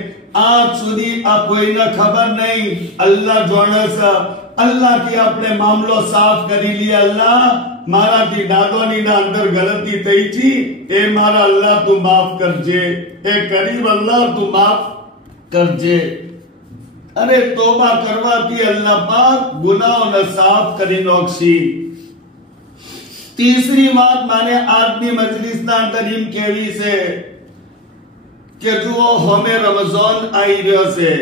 આજ સુધી આ કોઈને ખબર નહીં, અલ્લાહ જાણે છે. અલ્લાહથી આપણે મામલો સાફ કરી લઈએ. અલ્લાહ મારાથી દાદોનીના અંદર ગલતી થઈ છે, એ મારા અલ્લાહ તું માફ કરજે, એ કરીમ અલ્લાહ તું માફ કરજે. અરે તોબા કરવાથી અલ્લાહ પાક ગુનાહોને સાફ કરી નાખશે. तीसरी बात माने આજની મજલિસના અંદર એમ કહેવી છે કે જુઓ હમે રમઝાન આવી રહ્યો છે,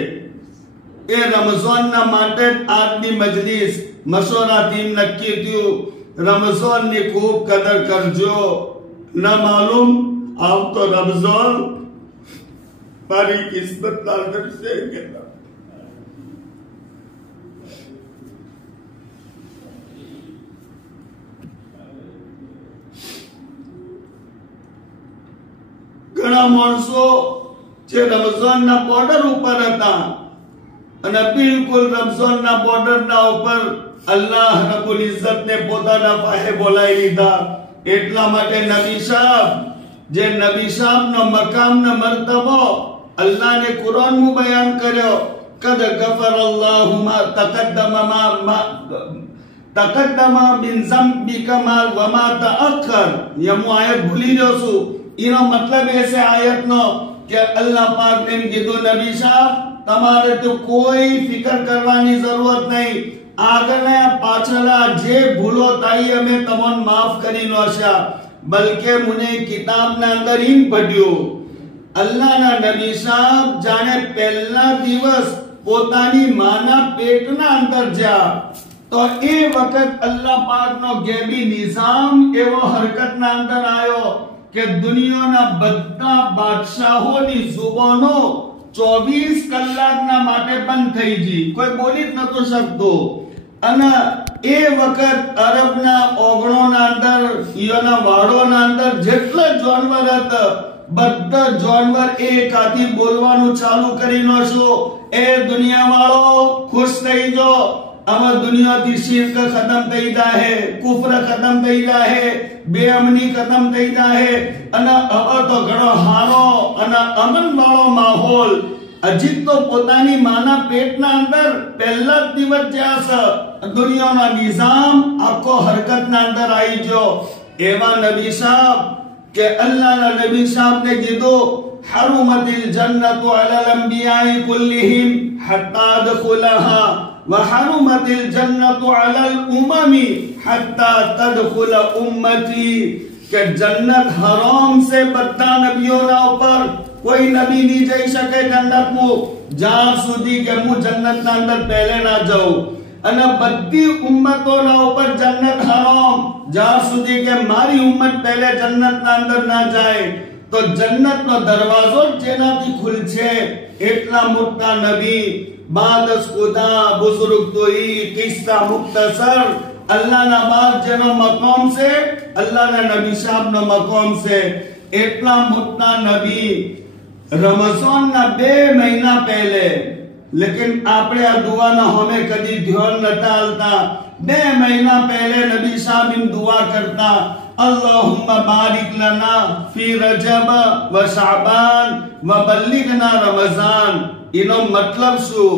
એ રમઝાનના માટે આજની મજલિસ મશવરાથી નક્કી થયું રમઝાનની ખૂબ કદર કરજો. ન માલુમ આવતો રમઝાન મારી કિસ્મતના અંદર છે કે એટલા માણસો જે રમઝાનના બોર્ડર ઉપર હતા અને બિલકુલ રમઝાનના બોર્ડરના ઉપર અલ્લાહ રબ્બુલ ઇઝ્ઝતને પોતાના પાસે બોલાવી લીધા. એટલા માટે નબી સાહેબ જે નબી સાહેબનો મકામ ને મર્તબો અલ્લાહને કુરાનમાં બયાન કર્યો. કદ ગફર અલ્લાહુ મા તકદ્દમ બિન ઝમ્બિકા મા વ મા તઅખર. હું આયત ભૂલી ગયો છું. એનો મતલબ એ છે આયતનો કે અલ્લાહ પાક ને કીધું નબી સાહેબ તમારે તો કોઈ ફિકર કરવાની જરૂરત નહીં. આગળના પાછળના જે ભૂલો થઈ અમે તમને માફ કરી નોશ્યા. બલકે મને કિતાબના અંદર એમ પડ્યું અલ્લાહના નબી સાહેબ જાણે પહેલા દિવસ પોતાની માના પેટના અંદર જ્યાં તો એ વખત અલ્લાહ પાકનો ગેબી નિઝામ એવો હરકતના અંદર આવ્યો કે દુનિયાના બધા બાદશાહોની જુબાનો 24 કલાકના માટે બંધ થઈ ગઈ. કોઈ બોલી જ નતો શકતો. અને એ વખત અરબના ઓગણોના અંદર ઈયોના વાડોના અંદર જેટલા જાનવર હતા બધા જાનવર એકાથી બોલવાનું ચાલુ કરી નોશો. એ દુનિયા વાળો ખુશ થઈ જો. આમાં દુનિયાથી શિર્ક ખતમ થઈ જાહે, કુફર ખતમ થઈ જાહે, બેઅમની ખતમ થઈ જાહે અને હવે તો ઘણો હારો અને અમન વાળો માહોલ. અજીત તો પોતાની માના પેટના અંદર પહેલા જ દિવસ જ્યાં છે દુનિયાનો નિઝામ આખો હરકતના અંદર આવી ગયો. એવા નબી સાહેબ કે અલ્લાહના નબી સાહેબને કીધું હરુમતિલ જન્નતુ અલલ અંબિયાઈ કુલ્લિહિમ હત્તા અદખુલહા وحرمت الجنة على الأمم حتى تدخل أمتي کہ جنت حرام سے બધા નબીઓના ઉપર કોઈ નબી નહીં જઈ શકે જન્નતમાં જ્યાં સુધી કે હું જન્નતના અંદર પહેલે ના જાઉં. અને બધી ઉમ્મતોના ઉપર જન્નત હરામ જ્યાં સુધી કે મારી ઉમ્મત પહેલે જન્નતના અંદર ના જાય. તો જન્નતનો દરવાજો જેનાથી ખુલશે એટલા મોટા નબી બાદસ ખુદા બુઝુર્ગ તોઈ કિસ્સા મુખ્તસર અલ્લાહના બાદ જેનો મકામ છે અલ્લાહના નબી સાહેબનો મકામ છે. એટલા મોટા નબી રમઝાનના 2 મહિના પહેલે લેકિન આપણે આ દુઆના હમે કદી ધ્યાન નતા આલતા. 2 મહિના પહેલે નબી સાહેબ એમ દુઆ કરતા અલ્લાહુમ્મા બારિક લના ફી રજબ વ શાબાન વ બલ્લિગના રમઝાન. એનો મતલબ શું?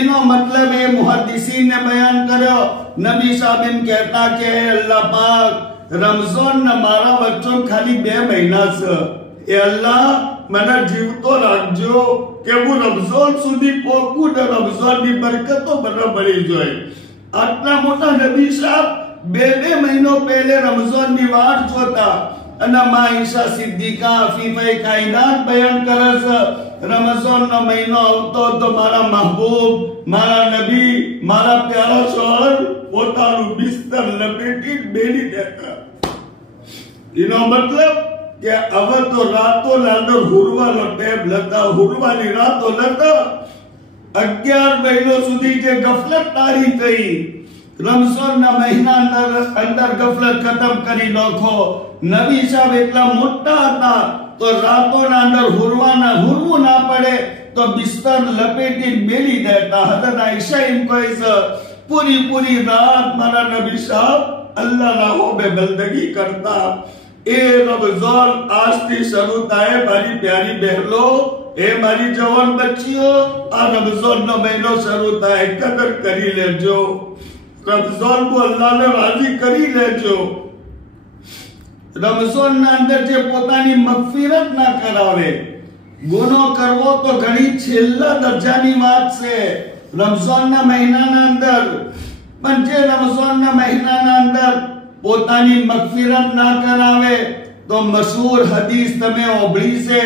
એનો મતલબ એ મુહદ્દિસીને બયાન કર્યો. નબી સાહેબ એમ કહેતા કે અલ્લાહ પાક રમઝાનના મારા વચ્ચે ખાલી 2 મહિના છે. એ અલ્લાહ મને જીવતો રાખજો કે હું રમઝાન સુધી પહોંચું ને રમઝાનની બરકતો મને મળી જાય. આટલા મોટા નબી સાહેબ 2 મહિનો પહેલે રમઝાનની વાટ જોતા. અને મા ઈશા સિદ્દીકા ફીફાઈ કાયનાત બયાન કરે છે રમઝાનનો મહિનો આવતો તો મારા મહબૂબ મારા નબી મારા પ્યારા શોહર પોતાનું બિસ્તર લપેટી બેડી દેતા. એનો મતલબ કે હવે તો રાતો અંદર હુરવાનો ટેબ લતા હુરવાની રાતો લતા. 11 મહિનો સુધી જે ગફલત તારી થઈ રમઝાનના મહિના અંદર ગફલત ખતમ કરી નાખો. નબી સાહેબ એટલા મોટા હતા તો રાતોના અંદર હુરવું ના પડે તો બિસ્તર લપેટી મેલી દેતા. હઝરત આયશા એમ કહે છે પૂરી રાત મારા નબી સાહેબ અલ્લાહના હોબે બંદગી કરતા. એ રમઝાન આજથી શરૂ થાય મારી પ્યારી બહેનો એ મારી જવાન બચ્ચીઓ. આ રમઝાનનો મહિનો શરૂ થાય કદર કરી લેજો. રમઝાન કો અલ્લાહને રાજી કરી લેજો. રમઝાનના અંદર જે પોતાની મગફિરત ના કરાવે ગુનો કરવો તો ઘણી છેલ્લા દરજાની વાત છે રમઝાનના મહિનાના અંદર. પણ જે રમઝાનના મહિનાના અંદર પોતાની મગફિરત ના કરાવે તો મશહૂર હદીસ તમે ઓભળી છે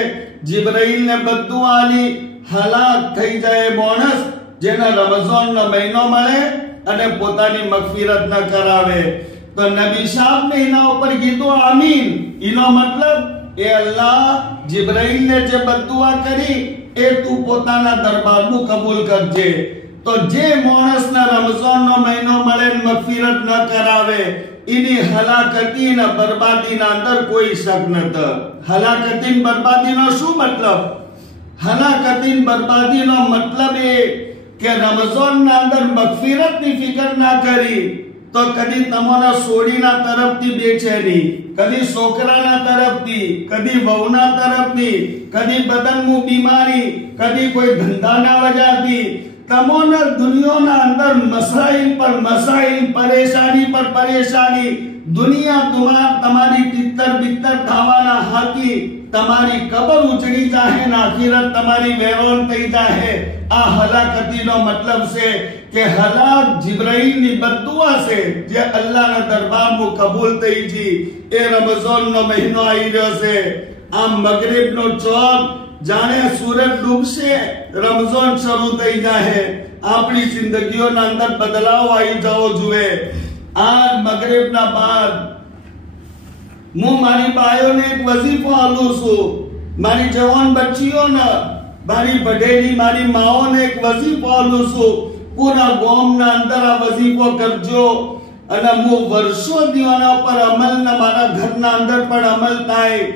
જિબ્રાઈલને બધું આલી હલાક થઈ જાય માણસ જેને રમઝાનનો મહિનો મળે અને પોતાની મગફિરત ન કરાવે. તો નબી સાહેબને એના ઉપર કીધું આમીન. એનો મતલબ એ અલ્લાહ જિબ્રાઈલને જે બદદુઆ કરી એ તું પોતાના દરબારનું કબૂલ કરજે. તો જે માણસના રમઝાનનો મહિનો મળે મગફિરત ન કરાવે એની હલાકતી ને બરબાદીના અંદર કોઈ શક નથી. હલાકતી બરબાદીનો શું મતલબ? હલાકતી બરબાદીનો મતલબ એ કે રમઝાનના અંદર મગફિરતની ફિકર ના કરી તો કદી તમારા સોડીના તરફથી બેચેની, કદી છોકરાના તરફથી, કદી વહુના તરફથી, કદી બદનની બીમારી, કદી કોઈ ધંધાના વજાથી તમોના દુનિયાના અંદર મસાઈલ પર મસાઈલ, પરેશાની પર પરેશાની, દુનિયા તમારી તિત્તર બિત્તર થવાના હાથી તમારી કબર ઉચડી જાહે ને આખિરત તમારી વેરોન થઈ જાહે. આ હલાકતીનો મતલબ છે કે હલાક જિબ્રાઈલની બદદુઆ છે જે અલ્લાહના દરબારમાં કબૂલ થઈ છે. એ રમઝાનનો મહિનો આવી રહ્યો છે. આ મગરિબનો ચોક જાણે સૂરજ ડૂબશે રમઝાન શરૂ થઈ જાહે. આપણી જિંદગીઓના અંદર બદલાવ આવી જવો જોઈએ. આ મગરિબના બાદ હું મારી બાયોને એક વજીફો આલું છું. મારી જવાન બચ્ચીઓને, મારી બઢેલી મારી માઓને એક વજીફો આલું છું. પૂરા ગામના અંદર આ વજીફો કરજો અને હું વર્ષો દીવાના પર અમલ ને મારા ઘરના અંદર પણ અમલ થાય.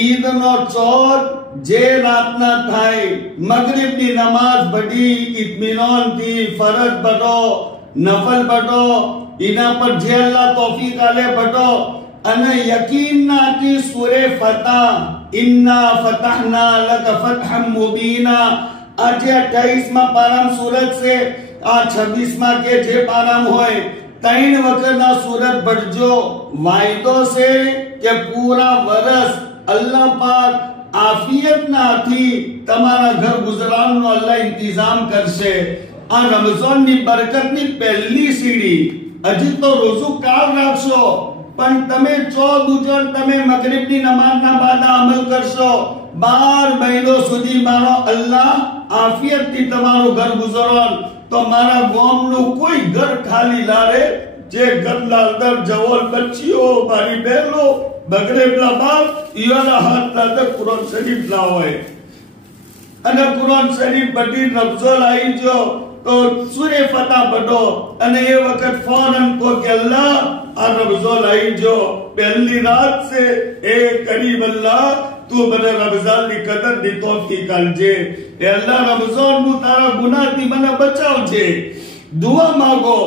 ઈદનો ચોથ જે રાતના થાય, મગરિબની નમાઝ પઢી ઇત્મીનાનથી ફરજ પઢો, નફલ પઢો, એના પર જે અલ્લાહ તૌફીક આલે પઢો અને યકીન ના કે સૂરે ફતહ ઇન્ના ફતહના લક ફતહમ મુબીના આજે 28 માં પારામ સૂરત છે. આ 26 માં કે જે પારામ હોય 3 વખતના સૂરત પઢજો. વાયદો છે કે પૂરા વર્ષ અલ્લાહ પાક આફિયતના હાથી તમારા ઘર ગુજરાનનો અલ્લાહ ઇંતજામ કરશે. આ રમઝાનની બરકતની પહેલી સીડી. હજી તો રોઝુ કાલ રાખશો પણ તમે 14 ઉજળ તમે મગરિબની નમાઝના બાદ અમલ કરશો 12 મહિનો સુધી મારો અલ્લાહ આફિયતથી તમારું ઘર ગુજરાન તો મારા ગામનું કોઈ ઘર ખાલી લારે. જે ઘરના અંદર જવાન બચ્ચીઓ મારી બહેનો મગરિબના બાદ ઈયાના હાથના અંદર કુરાન શરીફ ના હોય અને કુરાન શરીફ બધી રમઝાન આવી જો તો સૂરે ફતહ પઢો અને એ વખત ફૌરન કો કે અલ્લાહ આ રમઝાન આવી જો પહેલી રાત છે એ કરીમ અલ્લાહ તું મને રમઝાનની કદરની તૌફીક આલજે. એ અલ્લાહ રમઝાનનું તારા ગુનાહથી મને બચાવજે. દુઆ માંગો.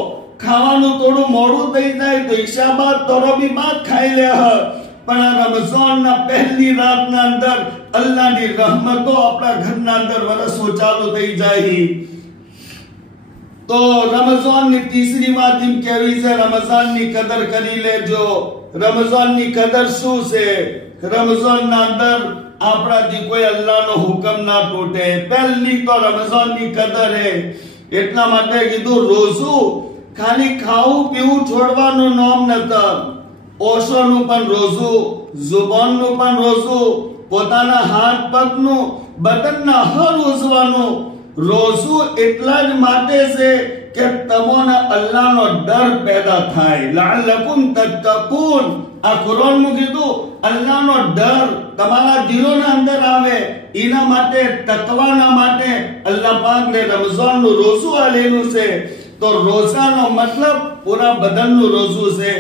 ખાવાનું થોડું મોડું થઈ જાય તો ઈશાબાદ તરોબી બાદ ખાઈ લે પણ આ રમઝાનના પહેલી રાતના અંદર અલ્લાહની રહમતો આપણા ઘરના અંદર વરસો ચાલુ થઈ જાય. તો રમઝાનની ત્રીસરી વાત એમ કહેવી છે રમઝાનની કદર કરી લેજો. રમઝાનની કદર શું છે? રમઝાનના અંદર આપણાથી કોઈ અલ્લાહનો હુકમ ના તૂટે. પહેલી તો રમઝાનની કદર હે. એટલા માટે કીધું રોઝુ ખાલી ખાવું પીવું છોડવાનું નામ નથી. ઓશોનું પણ રોઝુ, જુબાનનું પણ રોઝુ, પોતાના હાથ પગનું બદનના હર રોઝવાનું રોઝુ એટલા જ માટે છે કે તમને અલ્લાહનો ડર પેદા થાય. લઅલ્લકુમ તત્તકૂન. આ કુરાનમાં કીધું અલ્લાહનો ડર તમારા દિલોના અંદર આવે એના માટે તકવાના માટે અલ્લાહ પાકને રમઝાનનું રોઝુ આલેલું છે. તો રોઝાનો મતલબ પૂરા બદનનું રોઝુ છે.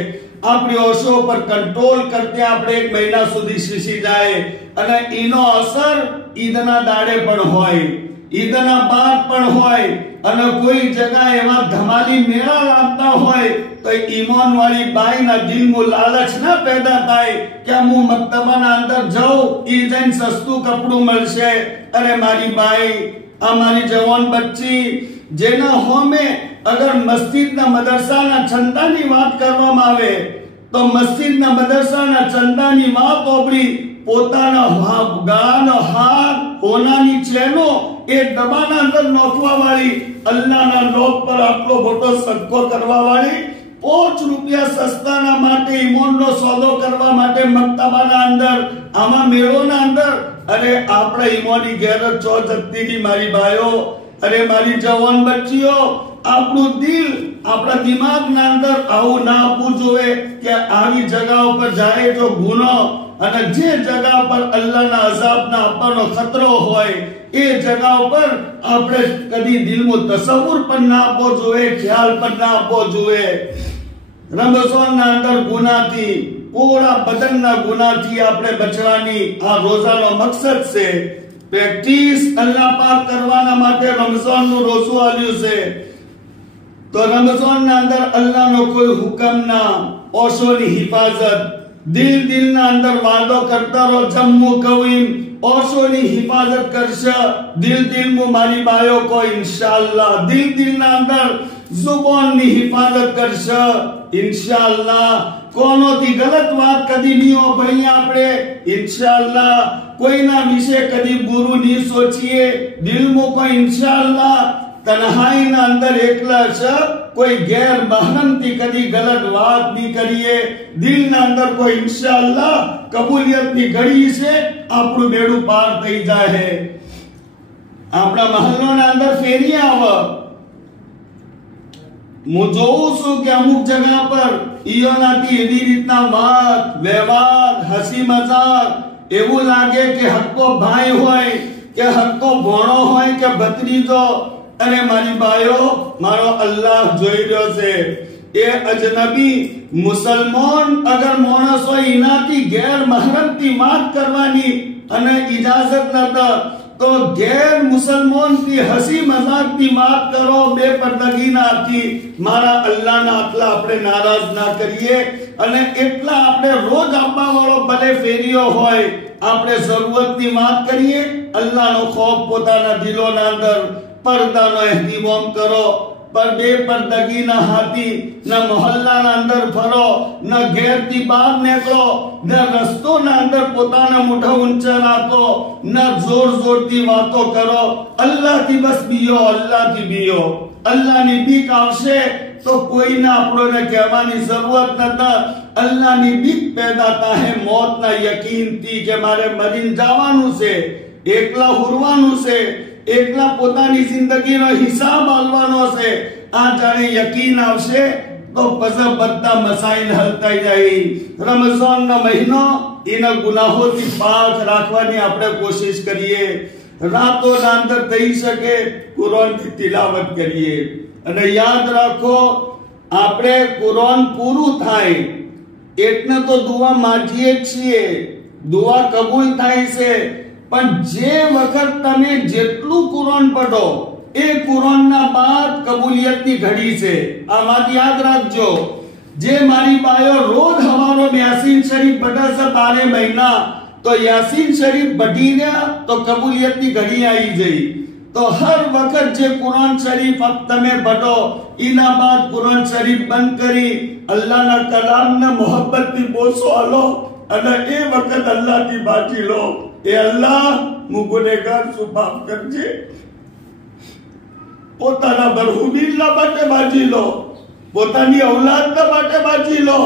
આપણી ઓશો પર કંટ્રોલ કરતે આપણે 1 મહિના સુધી શીશી જાય અને એનો અસર ઈદના દાડે પણ હોય, ઈદના બાદ પણ હોય અને કોઈ જગ્યા એવા ધમાલી મેળા લાગતા હોય તો ઈમાન વાળી બાઈના દિલમાં લાલચ ના પેદા થાય કે હું મક્તબાના અંદર જાઉં ઈ જઈને સસ્તું કપડું મળશે. અરે મારી બાઈ, આ મારી જવાન બચ્ચી જેના હોમે અગર મસ્જિદના મદરસાના ચંદાની વાત કરવામાં આવે તો મસ્જિદના મદરસાના ચંદાની વાત ઓબળી પોતાના ગળાનો હાર, હોનાની ચેનો એ ડબ્બાના અંદર નોખવા વાળી, અલ્લાહના લોક પર આટલો મોટો સદકો કરવા વાળી, 5 રૂપિયા સસ્તાના માટે ઈમાનનો સોદો કરવા માટે મક્તબાના અંદર આમાં મેળોના અંદર અરે આપણે ઈમાની ગેરત ચો જતી મારી બાયો, અરે મારી જવાન બચ્ચીઓ, આપણું દિલ આપણા દિમાગના અંદર આવું ના આપવું જોઈએ કે આવી જગ્યાઓ પર જાય તો ગુનો અને જે જગા પર અલ્લાહના અઝાબના આપવાનો ખતરો હોય એ જગા ઉપર આપણે કદી દિલમાં તસવ્વુર પણ ના આપવો જોઈએ, ખ્યાલ પણ ના આપવો જોઈએ. રમઝાનના અંદર ગુનાહથી, પૂરા બદનના ગુનાહથી આપણે બચવાની આ રોજાનો મકસદ છે. પ્રેક્ટિસ અલ્લાહ પાક કરવાના માટે રમઝાનનું રોઝું આવ્યું છે. તો રમઝાનના અંદર અલ્લાહનો કોઈ હુકમ ના, ઓશોની હિફાજત, દિલના અંદર વાદો કરતા રહો, જમ્મુ કવીમ ઓશોની હિફાજત કરશે. દિલમાં મારી બાયો કો ઇન્શાઅલ્લાહ, દિલના અંદર ઝુબાનની હિફાજત કરશે ઇન્શાઅલ્લાહ. કોનોથી ગલત વાત કદી નહીં સાંભળીએ આપણે ઇન્શાઅલ્લાહ. કોઈના વિશે કદી બુરું નહીં સોચીએ દિલમાં કોઈ ઇન્શાઅલ્લાહ. તન્હાઈના અંદર એકલા છે, કોઈ ગેર મહરમથી કદી ગલત વાત નહીં કરીએ. દિલના અંદર કોઈ ઇન્શાઅલ્લાહ કબૂલિયતની ઘડી છે, આપણું બેડું પાર થઈ જાય. આપણા મહલ્લોના અંદર ફેરી આવે. હું જોઉં છું કે અમુક જગા પર ઈયોનાથી એવી રીતના વાત વ્યવહાર, હસી મજાક, એવું લાગે કે હક્કો ભાઈ હોય કે હક્કો ભોણો હોય કે ભત્રીજો. અને મારી બાયો, મારો અલ્લાહ જોઈ રહ્યો છે. એ અજનબી મુસલમાન અગર માણસ હોય એનાથી ગેર મહરમથી વાત કરવાની અને ઇજાજત નતા, તો ગેર મુસલમાનથી હસી મજાકથી વાત કરો બેપરદગીનાથી. મારા અલ્લાહના આટલા આપણે નારાજ ના કરીએ. અને એટલા આપણે રોજ આપવા વાળો ભલે ફેરીઓ હોય, આપણે જરૂરતની વાત કરીએ. અલ્લાહનો ખૌફ પોતાના દિલોના અંદર, पर्दाનો એહતિમામ કરો. પર બેપરદગીના હાથી ના મોહલ્લાના અંદર ફરો, ના ઘેરથી બહાર નીકળો, ના રસ્તોના અંદર પોતાના મોઢા ઊંચા રાખો, ના જોરથી વાતો કરો. અલ્લાહથી બસ બીઓ, અલ્લાહથી બીઓ. અલ્લાહની બીક આવશે તો કોઈને આપણને કહેવાની જરૂરત નથી. અલ્લાહની બીક પેદા થાય મોતના યકીનથી કે મારે મરીને જવાનું છે, એકલા હુરવાનું છે, એકલા પોતાની જિંદગીનો હિસાબ આલવાનો છે. આ જાણે યકીન આવશે તો પછી બધા મસાઈલ હલ થઈ જાય. રમઝાનનો મહિનો એના ગુનાહોથી પાક રાખવાની આપણે કોશિશ કરીએ. રાતોના અંદર થઈ શકે કુરાનની તિલાવત કરીએ. અને યાદ રાખો, આપણે કુરાન પૂરું થાય એટલે તો દુઆ માંગીએ છીએ, દુઆ કબૂલ થાય છે. પણ જે વખત તમે જેટલું કુરાન પઢો એ કુરાનના બાદ કબૂલિયતની ઘડી છે. આ વાત યાદ રાખજો. જે મારી બાયો રોજ હવારો યાસીન શરીફ પઢે છે 12 મહિના, તો યાસીન શરીફ પઢી રહ્યા તો કબૂલિયતની ઘડી આવી ગઈ. તો હર વખત જે કુરાન શરીફ તમે પઢો એના બાદ કુરાન શરીફ બંધ કરી અલ્લાહના કલામને મોહબ્બતથી બોસો આલો અને એ વખત અલ્લાહની બાજી લો. એ અલ્લાહ, હું ગુનેગાર છું, માફ કરજે. પોતાના બરહુદીનના માટે બાજી લો, પોતાની ઔલાદના માટે બાજી લો.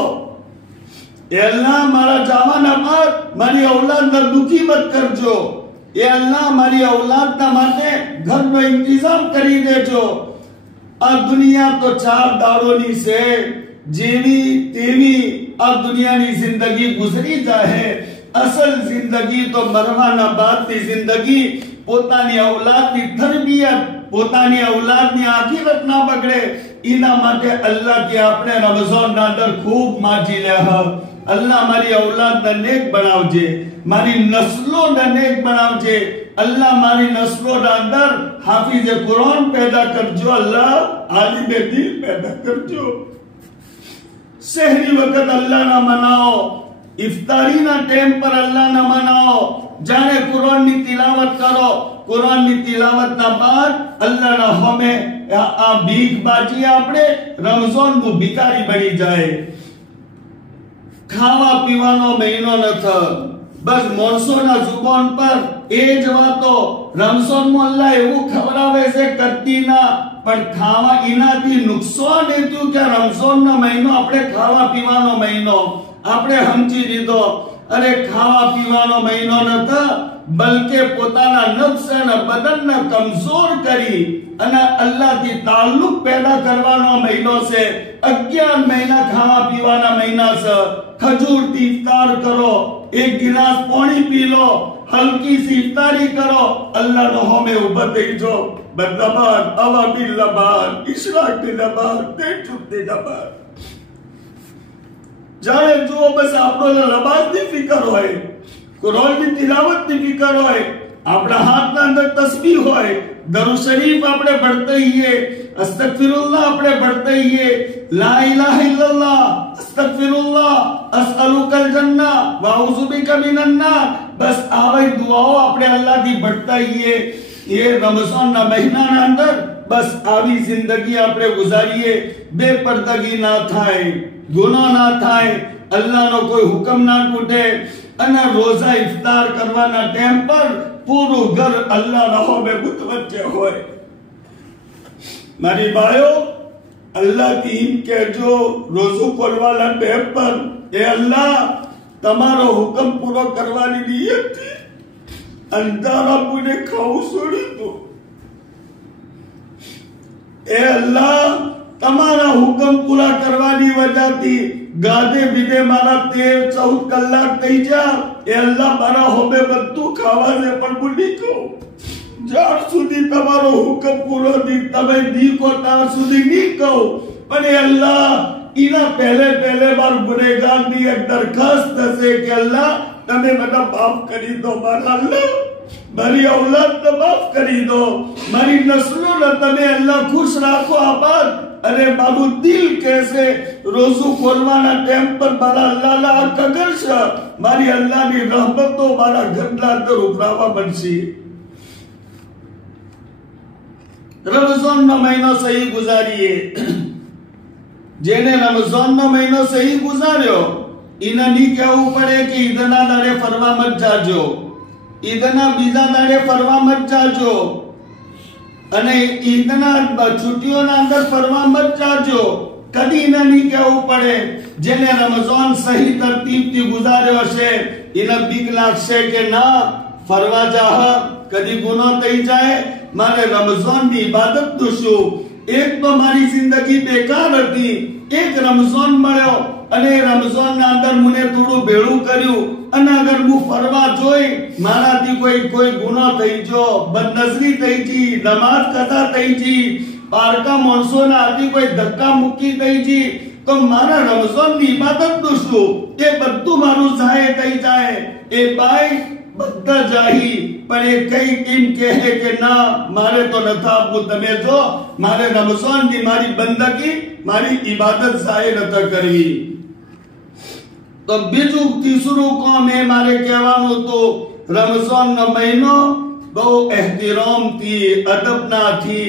એ અલ્લાહ, મારા જવાના બાદ મારી ઔલાદને દુખી મત કરજો. એ અલ્લાહ, મારી ઔલાદના માટે ઘરનો ઇંતજામ કરી દેજો. આ દુનિયા તો 4 દાડોની છે, જેવી તેવી આ દુનિયાની જિંદગી ગુજરી જાય. અસલ જિંદગી તો મરવાના બાદની જિંદગી. પોતાની ઔલાદની તરબિયત, પોતાની ઔલાદની આખિરત ના બગડે એના માટે અલ્લાહથી આપણે રમઝાનના અંદર ખૂબ માજી લે. અલ્લાહ, મારી ઔલાદને નેક બનાવજે, મારી નસ્લોને નેક બનાવજે. અલ્લાહ, મારી નસ્લોના અંદર હાફિઝે કુરાન પેદા કરજો. અલ્લાહ, આલિમે દીન પેદા કરજો. શહેરી વખત અલ્લાહના મનાઓ, ઇફતારીના ટાઈમ પર અલ્લાહના મનાઓ. જાણે કુરાનની તિલાવત કરો, કુરાનની તિલાવતના બાદ અલ્લાહના હોમે આ ભીખ બાજી આપણે રમઝાનનું ભિખારી બની જાય. ખાવા પીવાનો મહિનો નથી, બસ માણસોના જુબાન પર એ જ વાતો. રમઝાનમાં અલ્લાહ એવું ખવડાવે છે કદીના, પણ ખાવા એનાથી નુકસાન એટલું કે રમઝાનનો મહિનો આપણે ખાવા પીવાનો મહિનો આપણે સમજી લીધો. અરે ખાવા પીવાનો મહિનો નથી, બલકે પોતાના નફ્સ અને બદનને કમજોર કરી અને અલ્લાહથી તાલ્લુક પેદા કરવાનો મહિનો છે. 11 મહિના ખાવા પીવાના મહિના છે. ખજૂરથી ઇફતાર કરો, एक गिलास पानी पी लो, हल्की सी इफ्तारी करो, अल्लाह नो हमें उभा થઈ જો બદલબાન અવાબિલ લબાન ઇશરાક ની લબાન તેજુદ ની લબાન જાણે જો બસ આપણો લબાન ની ફિકર હોય, કુરાન ની તિલાવત ની ફિકર હોય, આપણા હાથના અંદર તસ્બીહ હોય, દરૂદ શરીફ આપણે પઢતે હીએ, અસ્તગફિરુલ્લાહ આપણે પઢતે હીએ, લા ઇલાહા ઇલ્લલ્લાહ અસ્તગફિરુલ્લાહ અસઅલુકલ જન્નah વ અઉઝુ બિકા મિનન નાર, બસ આવી દુઆઓ આપણે અલ્લાહથી પઢતા હીએ। ये रमजान ना महीना ना अंदर बस आवी जिंदगी આપણે ગુજારીએ, બેપરદગી ના થાય, ગુનાહ ના થાય, અલ્લાહનો કોઈ હુકમ ના તૂટે અને રોજા ઇફતાર કરવાના ટાઈમ પર પૂરું ઘર અલ્લાહના હોમે મુતવજ્જહ હોય। મારી ભાઈઓ, અલ્લાહથી એમ કહેજો રોઝો ખોલવાના ટાઈમ પર, એ અલ્લાહ તમારો હુકમ પૂરો કરવાની નિયતથી અંધારા મુને ખાવું છોડી દો। એ અલ્લાહ તમારા હુકમ પૂરા કરવાની વજહથી ગાદે બીદે મારા 13-14 કલાક થઈ જા, એ અલ્લાહ મારા હોમે બધું ખાવા છે પણ ભૂલી ગયો। જ્યાર સુધી તમારો હુકમ પૂરો તમે દી કો ત્યાર સુધી નહીં કહો, પણ એ અલ્લાહ એના પહેલે બાર ગુનેગારની એક દરખાસ્ત હશે કે અલ્લાહ તમે મને માફ કરી દો, મારા અલ્લાહ મારી औलादને માફ કરી દો, મારી નસ્લોને તમે અલ્લાહ ખુશ રાખો, આબાદ। અરે મારું દિલ કહેશે રોઝો ખોલવાના ટાઈમ પર મારા અલ્લાહના આ કદર છે, મારી અલ્લાહની રહમતો મારા ઘરના અંદર ઉભરાવા બનશે। રમઝાનનો મહિનો સહી ગુજારીએ। જેને રમઝાનનો મહિનો સહી ગુજાર્યો એને નહીં કહેવું પડે કે ઈદના દાડે ફરવા મત જાજો, ઈદના બીજા દાડે ફરવા મત જાજો, અને ઈદના છુટ્ટીઓના અંદર ફરવા મત જાજો, કદી એને નહીં કહેવું પડે। જેને રમઝાન સહી તરતીબથી ગુજાર્યો છે એને બીક લાગશે કે ના ફરવા જાહ, કદી ગુનો થઈ જાય, મારે રમઝાનની ઇબાદતનું શું? એક તો મારી જિંદગી બેકાર હતી, એક રમઝાન મળ્યો અને રમઝાનના અંદર મને થોડું ભેળું કર્યું, અને અગર હું ફરવા જોઈ મારાથી કોઈ ગુનો થઈ ગયો, બદનજરી થઈ ગઈ, નમાઝ કદા થઈ ગઈ, પારકા માણસોના હાથી કોઈ ધક્કા મૂકી થઈ ગઈ, તો મારા રમઝાનની ઇબાદતનું શું? એ બધું મારું જાહે થઈ જાય। એ બાઈ બધા જાહી, પણ એ કઈ કેમ કહે કે ના મારે તો નથા આપવું, તમે જો મારે રમઝાનની મારી બંદગી મારી ઇબાદત જાહે નથા કરવી। તો બીજું તીસરું કામ એ મારે કહેવાનું હતું, રમઝાનનો મહિનો બહુ એહતરામથી અદબનાથી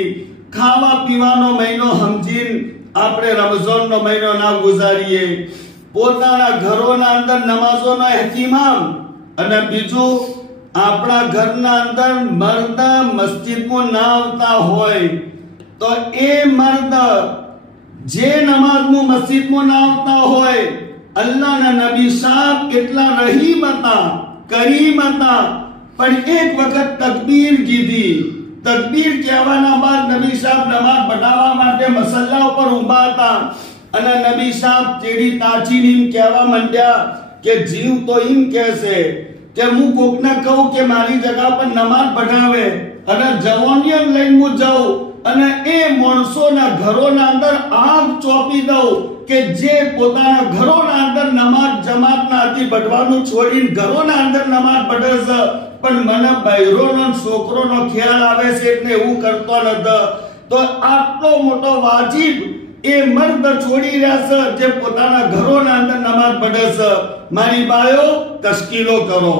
ખાવા પીવાનો મહિનો સમજીને આપણે રમઝાનનો મહિનો ના ગુજારીએ। પોતાના ઘરોના અંદર નમાઝોનો ehtimam, અને બીજું આપણા ઘરના અંદર મર્દ મસ્જિદમાં ના આવતા હોય તો એ મર્દ જે નમાઝમાં મસ્જિદમાં ના આવતા હોય, અલ્લાહના નબી સાહેબ કેટલા રહીમ હતા, કરીમ હતા, પણ એક વખત તકબીર કીધી, તકબીર કહેવાના બાદ નબી સાહેબ નમાઝ પઢાવવા માટે મસલ્લા ઉપર ઊભા હતા, અને નબી સાહેબ ચેડી તાચીને એમ કહેવા માંડ્યા કે જીવ તો એમ કહેશે કે હું કોકને કહું કે મારી જગ્યા પર નમાઝ પઢાવે, અને જવાનિયમ લઈને હું જાઉં અને એ માણસોના ઘરોના અંદર આગ ચોપી દઉં કે જે પોતાના ઘરોના અંદર નમાઝ જમાતના હતી પઢવાનું છોડીને ઘરોના અંદર નમાઝ પઢે છે, પણ મને બૈરોનો છોકરોનો ખ્યાલ આવે છે એટલે એવું કરતો નથી। તો આટલો મોટો વાજીબ એ મર્દ છોડી રહ્યા છે જે પોતાના ઘરોના અંદર નમાઝ પઢે છે। મારી બાયો તશ્કીલો કરો,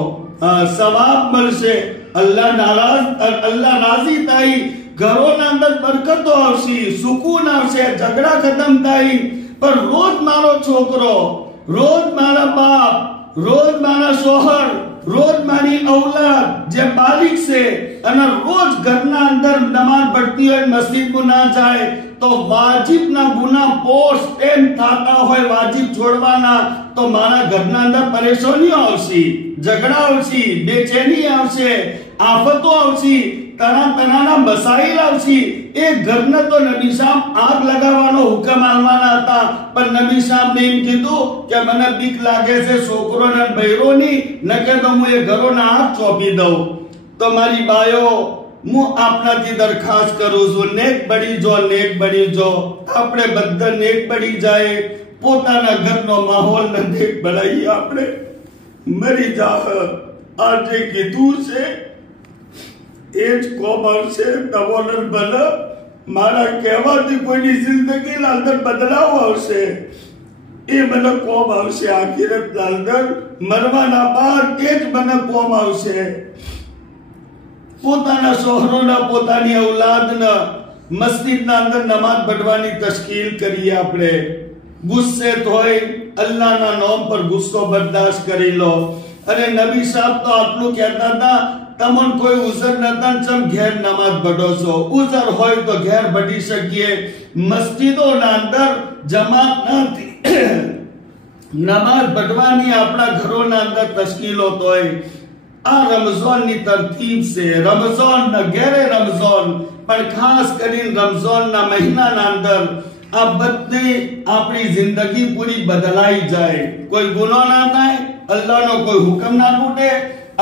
સવાબ મળશે, અલ્લાહ રાજી થાય, ઘરોના અંદર બરકતો આવશે, સુકૂન આવશે, ઝઘડા ખતમ થાય। પણ રોજ મારો છોકરો, રોજ મારા બાપ, રોજ મારા શોહર, રોજ મારી औलाद જે બાલિક છે અને રોજ ઘરના અંદર નમાઝ પઢતી હોય, મસ્જિદમાં ના જાય, તો વાજીબના ગુના પોસ્ટ ટાઈમ થતા હોય વાજીબ છોડવાના, તો મારા ઘરના અંદર પરેશાનીઓ આવશે, ઝઘડા આવશે, બેચેની આવશે। આફતો આવશે, તણાના મસાઈલ આવશે. એ ઘરને તો નબી સાહેબ આગ લગાવવાનો હુકમ આલવાના હતા, પણ નબી સાહેબ ને એમ કીધું કે મને બીક લાગે છે છોકરોને બૈરોની, નકે તો હું એ ઘરોના આગ ચોપી દઉં. તો મારી બાયો, હું આપનાથી દરખાસ્ત કરું છું, નેક બની જો, નેક બની જો. આપણે બધા નેક બની જાય, પોતાના ઘરનો માહોલ ને નેક બનાવીએ. આપણે મરી જાહ આજે કીધું છે એ જ કોમ આવશે. તવોલન ભલે મારા કહેવાથી કોઈની જિંદગીના અંદર બદલાવ આવશે, એ મને કોમ આવશે. આખિરતના અંદર મરવાના બાદ એ જ મને કોમ આવશે. પોતાના શોહરોના, પોતાની ઔલાદના મસ્જિદના અંદર નમાઝ પઢવાની તશ્કીલ કરીએ. આપણે ગુસ્સે હોય, અલ્લાહના નામ પર ગુસ્સો બર્દાશ્ત કરી લો. અને નબી સાહેબ તો આટલું કહેતા હતા, તમને કોઈ ઉઝર નતા, ચમ ઘેર નમાઝ પઢો છો? ઉઝર હોય તો ઘેર પઢી શકીએ. મસ્જિદોના અંદર જમાત નથી, નમાઝ પઢવાની આપણા ઘરોના અંદર તશ્કીલો તોય. આ રમઝાનની તરતીબ છે. રમઝાન ન ઘેરે રમઝાન, પણ ખાસ કરીને રમઝાનના મહિનાના અંદર આ બધી આપણી જિંદગી પૂરી બદલાઈ જાય. કોઈ ગુનો ના થાય, અલ્લાહનો કોઈ હુકમ ના તૂટે,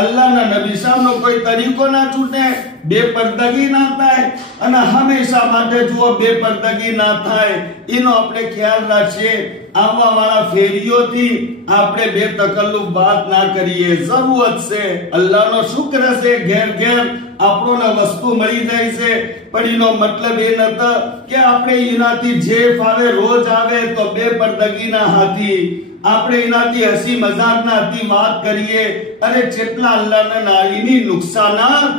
અલ્લાહના નબી સાહેબનો કોઈ તરીકો ના છૂટે, બેપરદગી ના થાય. અને હંમેશા માટે જુઓ બેપરદગી ના થાય એનો આપણે ખ્યાલ રાખીએ. આવવા વાળા ફેરીઓથી આપણે બે તકલ્લુફ વાત ના કરીએ. જરૂરત છે, અલ્લાહનો શુક્ર છે, ઘેર ઘેર આપણોને વસ્તુ મળી જાય છે, પણ એનો મતલબ એ નતો કે આપણે એનાથી જે ફાવે રોજ આવે તો બેપરદગીના હાથી આપણે એનાથી હસી મજાકના હાથી વાત કરીએ. અરે કેટલા અલ્લાહને નારીની નુકસાનાત,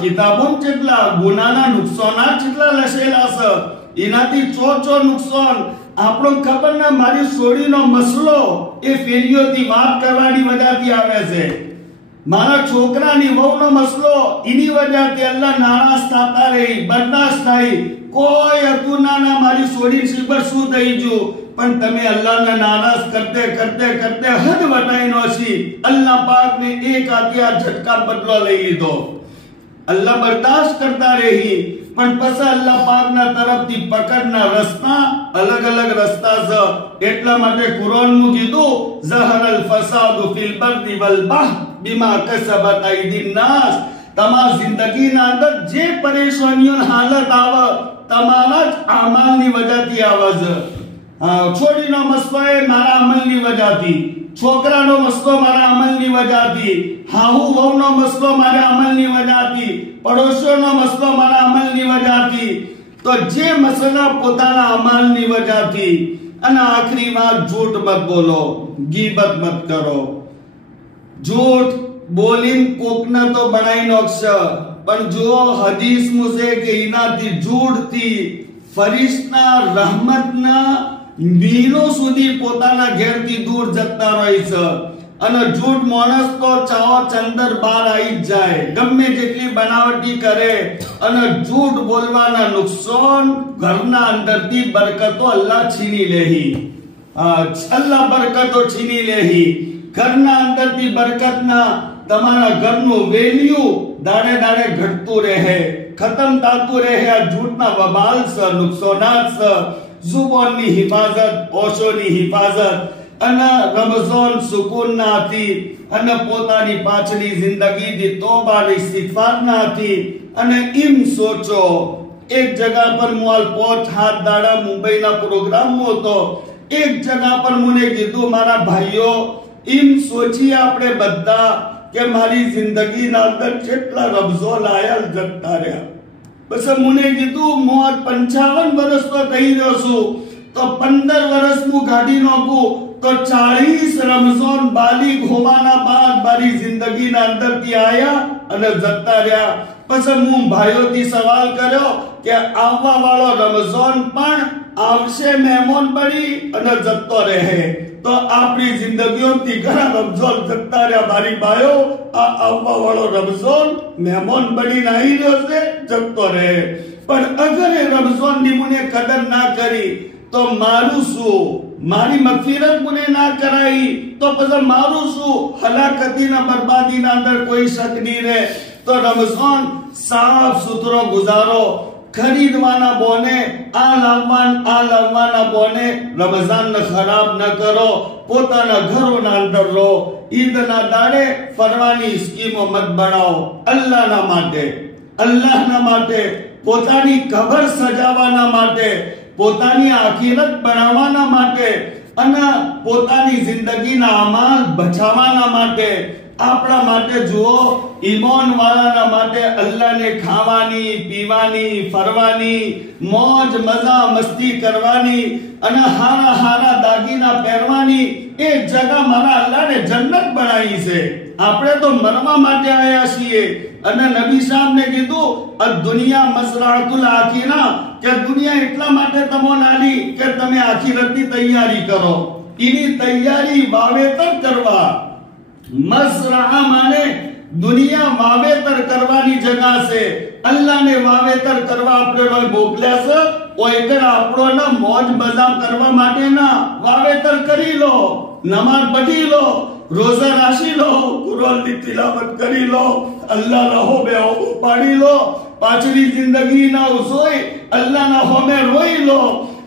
કિતાબોમાં કેટલા ગુનાના નુકસાનાત કેટલા લખેલા છે. એનાથી ચો નુકસાન આપણો ખબર ના. મારી સોડીનો મસલો એ ફેરીઓથી વાત કરવાની વજહથી આવે છે. મારા છોકરાની વહુનો મસલો એની વજહથી અલ્લાહ નારાજ થતા રહી, બરદાસ્ત થઈ. કોઈ હતું ના મારી સોડી શીબર શું થઈ ગયું, પણ તમે અલ્લાહને નારાજ કરતે કરતે કરતે હદ વટાઈનો છી. અલ્લાહ પાકને એક આદિયા ઝટકા બદલો લઈ લીધો. અલ્લાહ બરદાસ્ત કરતા રહી, પણ પછી અલ્લાહ પાકના તરફથી પકડના રસ્તા અલગ અલગ રસ્તા છે. એટલા માટે કુરાનમાં કીધું, ઝહરલ ફસાદુ ફિલ બર્રી વલ બહર બિમા કસબત અયદિન નાસ. તમારી જિંદગીના અંદર જે પરેશાનીઓની હાલત આવે, તમારા જ અમલની વજહથી આવે છે. છોડીનો મસલો એ મારા અમલની વજહથી, છોકરાનો મસલો મારા અમલની વજહથી, હાહુ વહુનો મસલો મારા અમલની વજહથી, પડોશીઓનો મસલો મારા અમલની વજહથી. તો જે મસલા પોતાના અમલની વજહથી. અને આખરી વાત, झूठ મત બોલો, ગીબત મત કરો. झूठ બોલીને કોકને તો બનાવી નોખશે, પણ જો હદીસ મુજે કે એનાથી ઝૂઠથી ફરિશ્તા રહમતના મીલો સુધી પોતાના ઘેરથી દૂર જતા રહે છે. અને ઝૂઠ માણસ તો ચાવો ચંદર બહાર આવી જાય, ગમે જેટલી બનાવટી કરે. અને ઝૂઠ બોલવાના નુકસાન, ઘરના અંદરથી બરકતો અલ્લાહ છીની લેહી. અલ્લાહ બરકતો છીની લેહી. ઘરના અંદરથી બરકતના તમારા ઘરનું વેલ્યુ દાડે દાડે ઘટતું રહે, ખતમ થતું રહે. આ ઝૂઠના વબાલ છે, નુકસાનાત છે. જુબાનની હિફાજત, ઓશોની હિફાજત, અને રમઝાન સુકૂનના હતી, અને પોતાની પાછલી જિંદગીની તોબા અને ઇસ્તિગફારના હતી. અને એમ સોચો, એક જગા પર મુઆલ 5-7 દાડા મુંબઈના પ્રોગ્રામમાં હતો. એક જગા પર મને કીધું, મારા ભાઈઓ એમ સોચી આપણે બધા કે મારી જિંદગીના અંદર કેટલા રમઝાન આયા જતા રહ્યા. બસ મને કીધું, મોર 55 વર્ષ તો થઈ રહ્યો છું, તો 15 વર્ષ હું ગાડી નોકું તો 40 રમઝાન બાલિગ હોવાના બાદ મારી જિંદગીના અંદરથી આયા અને જતા રહ્યા. પછી હું ભાઈઓથી સવાલ કર્યો કે આવવા વાળો રમઝાન પણ આવશે મહેમાન બની અને જતો રહે. તો આપણી જિંદગીઓથી ઘણા રમઝાન જતા રહ્યા. મારી ભાઈઓ, આ આવવા વાળો રમઝાન મહેમાન બનીને આવી રહ્યો છે, જતો રહે. પણ અગર એ રમઝાનની મને કદર ના કરી તો મારું શું? મારી મગફિરત મને ના કરાઈ તો પછી મારું શું? હલાકતીના બરબાદીના અંદર કોઈ શક નહીં રહે. તો રમઝાન સાફ સુથરો ગુજારો, ખરીદવાના બોને આ લાવવાના બોને રમઝાનને ખરાબ ન કરો, પોતાના ઘરોના અંદર રહો, ઈદના દાડે ફરવાની સ્કીમો મત બનાવો, અલ્લાહના માટે, પોતાની કબર સજાવવાના માટે, પોતાની આખિરત બનાવવાના માટે અને પોતાની જિંદગીના અમાલ બચાવવાના માટે, આપણા માટે જુઓ, ઈમાન વાળાના માટે અલ્લાહને ખાવાની, પીવાની, ફરવાની, મોજ મજા મસ્તી કરવાની અને હારા દાગીના પહેરવાની એ જગા મારા અલ્લાહને જન્નત બનાવી છે. આપણે તો મરવા માટે આયા છીએ અને નબી સાહેબને કીધું આ દુનિયા મસરાતુલ આખિરા, કે દુનિયા એટલા માટે તમને આલી કે તમે આખિરતની તૈયારી કરો. એની તૈયારી વાવેતર કરવા. મસરા માને દુનિયા વાવેતર કરવાની જગા છે. અલ્લાહને વાવેતર કરવા આપણે મોકલ્યા છે. ઓયકર આપણો મોજ મજા કરવા માટે ના વાવેતર કરી લો, નમાઝ પઢી લો, રોઝા રાખી લો, કુરાનની તિલાવત કરી લો, અલ્લાહના હોમે પાડી લો, પાછલી જિંદગી ના ઉસોય અલ્લાહના હોમે રોઈ લો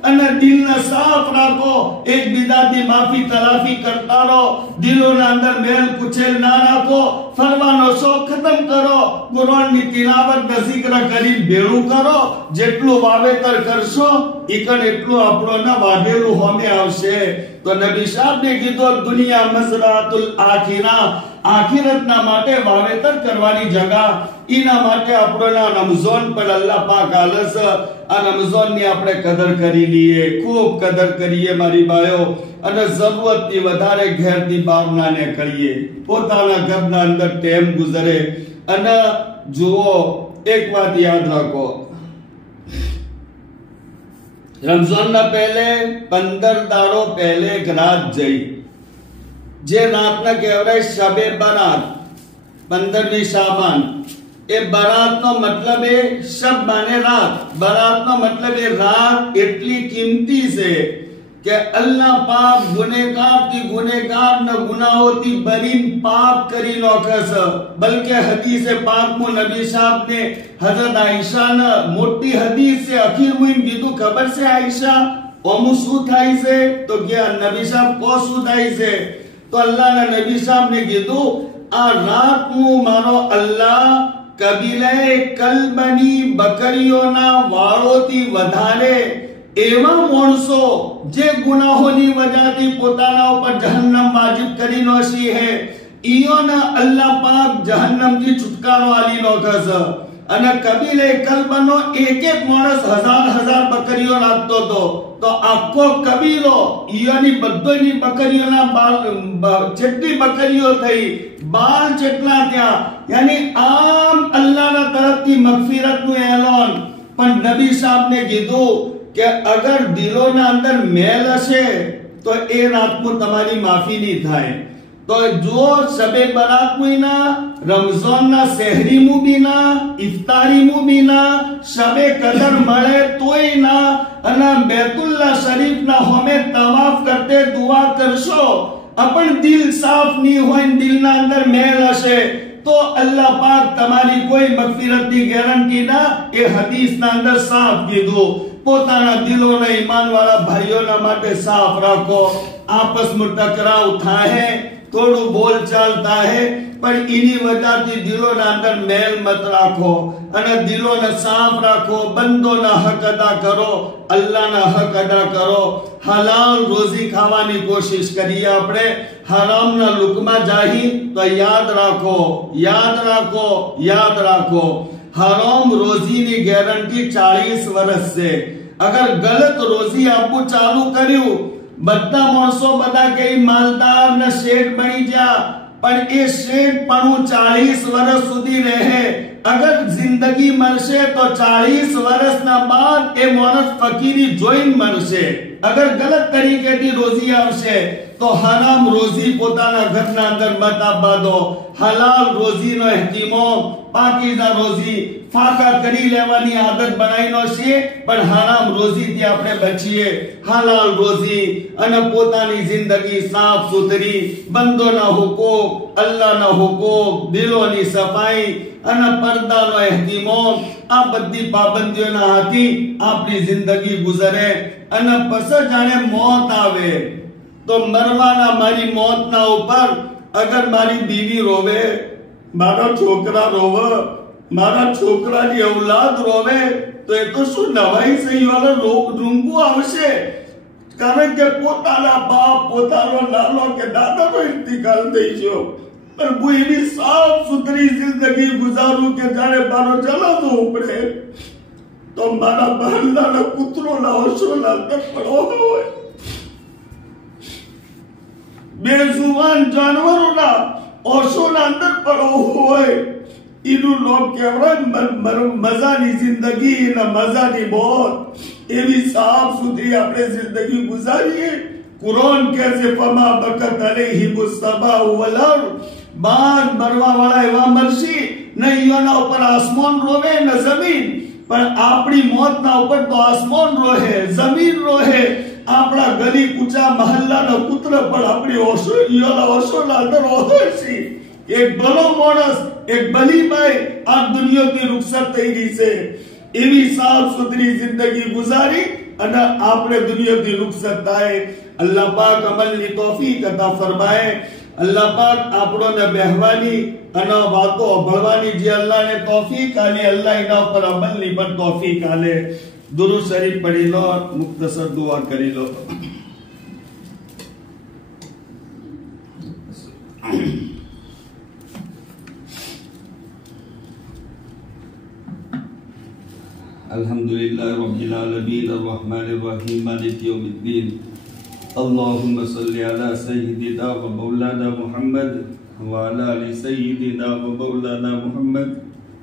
અને દિલને સાફ રાખો, એકબીજાથી માફી તલાફી કરતા રહો, દિલોના અંદર મેલ કુચેલ ના રાખો, ફરવાનો શોખ ખતમ કરો, કુરાનની તિલાવત ને zikr કરી ભેળું કરો. જેટલું વાવેતર કરશો ઈકણ એટલું આપણો વાઢેલું હોમે આવશે. તો નબી સાહેબને કીધું દુનિયા મસરાતુલ આખિરા, આખિરતના માટે વાવેતર કરવાની જગા. એના માટે આપણો રમઝાન પર અલ્લાહ પાક આલસ. આ રમઝાનની આપણે કદર કરી લઈએ, ખૂબ કદર કરીએ મારી બાયો, અને જરૂરતથી વધારે ઘેરથી બહાર ના નીકળીએ, પોતાના ઘરના અંદર ટાઈમ ગુજરે. અને જુઓ, એક વાત યાદ રાખો, રમઝાનના પહેલે 15 દાડો પહેલે એક રાત જઈ, જે રાતના કહેવાય શબે બરાત, 15મી શાબાન. એ બરાતનો મતલબ એ શબ માને રાત, બરાતનો મતલબ એ રાત એટલી કિંમતી છે કે અલ્લાહ પાક ગુનેગારથી ગુનેગાર ને ગુનાહોથી બરીન પાક કરી નાખે છે. બલકે હદીસે પાકમાં નબી સાહેબ ને હઝરત આયશા ને મોટી હદીસ છે, આખિર મુઈન કીધું ખબર છે આયશા ઓમું શું થાય છે? તો કે નબી સાહેબ કો શું થાય છે? તો અલ્લાહના નબી સાહેબ ને કીધું આ રાત હું મારો અલ્લાહ કબીલે કલબની બકરીઓના વાળોથી વધારે એવા માણસો જે ગુનાહોની વજહથી પોતાના ઉપર જહન્નમ વાજિબ કરી નોશી હે, ઈયોના અલ્લાહ પાક જહન્નમથી છુટકારો આલી નોખે છે. અને કબીલે કલબનો એક માણસ હજાર બકરીઓ રાખતો હતો, તો આખો કબીલો ઈયોની બધોની બકરીઓના બાલ જેટલી બકરીઓ થઈ, બાલ જેટલા ત્યાં, યાની આમ અલ્લાહના તરફથી મગફિરતનું એલાન. પણ નબી સાહેબને કીધું કે અગર દિલોના અંદર મેલ હશે તો એ રાતમાં તમારી માફી નહીં થાય. તો જો શબે બરાત મુના, રમઝાનના સહેરી મુબીના, ઇફતારી મુબીના, શબે કદર મળે તોય ના, અને બેતુલ્લાહ શરીફના હોમે તવાફ કરતે દુઆ કરશો, પણ દિલ સાફ નહીં હોય, દિલના અંદર મેલ હશે તો અલ્લાહ પાક તમારી કોઈ મગફિરતની ગેરંટી ના. એ હદીસના અંદર સાફ કીધું. પોતાના દિલોને ઈમાન વાળા ભાઈઓના માટે સાફ રાખો. આપસમાં ટકરાવ થાય, થોડું બોલચાલ થાય, પણ એની વજહથી દિલોના અંદર મેલ મત રાખો અને દિલોને સાફ રાખો. બંદોના હક અદા કરો, અલ્લાહના હક અદા કરો. હલાલ રોજી ખાવાની કોશિશ કરીએ આપણે. હરામના લુકમા જાહી તો યાદ રાખો, હરામ રોજીની ગેરંટી 40 વર્ષ છે. અગર ગલત રોજી આપવું ચાલુ કર્યું, બધા માણસો બધા કે માલદાર ને શેઠ બની જા, પણ એ શેઠ પણ 40 વર્ષ સુધી રહે. અગર જિંદગી મળશે તો 40 વર્ષના બાદ એ માણસ ફકીરી જોઈને મળશે. અગર ગલત તરીકેથી રોજી આવશે તો હરામ રોજી પોતાના ઘરના અંદર મત આપવા દો. હલાલ રોજીનો ehtimam, પાકીઝા રોજી ફાકા કરી લેવાની આદત બનાવીનો છે, પણ હરામ રોજીથી આપણે બચીએ. હલાલ રોજી અને પોતાની જિંદગી સાફ સુથરી, બંદોના હુકમ, અલ્લાહના હુકમ, દિલોની સફાઈ અને પડદાનો ehtimam, આ બધી પાબંદીઓના હાથી આપણી જિંદગી ગુજરે. અને પછી જાણે મોત આવે તો મરવાના મારી મોતના ઉપર અગર મારી બીવી રોવે, મારા છોકરા રોવે, મારા છોકરાની ઔલાદ રોવે, તો એ તો શું નવાઈ સહી વાળો રૂંગું આવશે. કારણ કે પોતાના બાપ, પોતાનો નાનો કે દાદાનો ઇંતકાલ થઈ ગયો, પણ હું એવી સાફ સુથરી જિંદગી ગુજારું કે જાણે મારો જનાજો ઉપડે તો મારા બહારના કૂતરોના ઓછોના અંદર પડો હોય, બેજુબાન જાનવરોના ઓછોના અંદર પડો હોય. એનું લોક કહેવાય મજાની જિંદગી અને મજાની મોત. એવી સાફ સુથરી આપણે જિંદગી ગુજારીએ. કુરાન કહે છે ફમા બકત અલૈહિમુસ સમાઉ વલ અર્દ, બાર મરવા વાળા એવા મરશે નહીં એના ઉપર આસમાન રોવે ને જમીન, પણ આપણી મોતના ઉપર તો આસમાન રોહે, જમીન રોહે. આપણા ગલી કુચા મહલ્લાનો પુત્ર પણ આપણી ઓશોના અંદર રોહે છે. એક ભલો માણસ, એક ભલી બાઈ આ દુનિયાથી રૂખસત થઈ રહી છે. એવી સાફ સુથરી જિંદગી ગુજારી અને આપણે દુનિયાથી રૂખસત થાય. અલ્લાહ પાક અમલની તૌફીક અતા ફરમાય. અલ્લાહ પાક આપણોને બેહવાની અને વાતો સાંભળવાની જે અલ્લાહને તૌફીક આલે, અલ્લાહ એના ઉપર અમલની પણ તૌફીક આલે. દુરૂદ શરીફ પઢી લો, મુખ્તસર દુઆ કરી લો. Alhamdulillah Rabbil Alamin Ar-Rahmanir Rahim Maliki Yawmiddin. Allahumma salli ala Sayyidina wa Maulana Muhammad wa ala ali Sayyidina wa Maulana Muhammad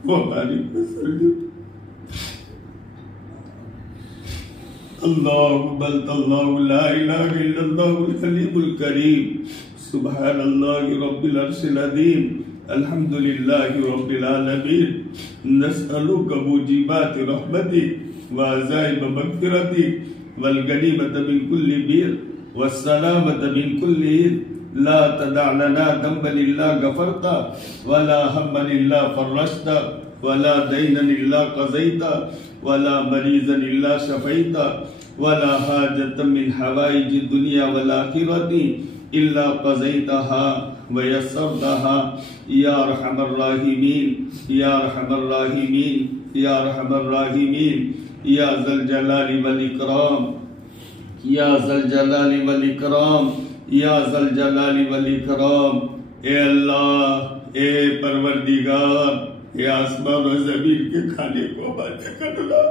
wa barik wa sallim. Allahumma Allahu la ilaha illallah al-Halimul Kareem. Subhanallahi Rabbil Arshil Azim. Alhamdulillahi Rabbil Alamin. نسألك موجبات رحمتك وعزائم مغفرتك والغنيمة من كل بر والسلامة من كل إثم. لا تدع لنا ذنبا إلا غفرته ولا هما إلا فرجته ولا دينا إلا قضيته ولا مريضا إلا شفيته ولا حاجة من حوائج الدنيا والآخرة إلا قضيتها ويسرتها يا أرحم الراحمين يا أرحم الراحمين يا أرحم الراحمين يا ذا الجلال والإكرام يا ذا الجلال والإكرام يا ذا الجلال والإكرام. ए अल्लाह, ए परवरदिगार, ए आसमान और जमीन के खाने को बातें करना,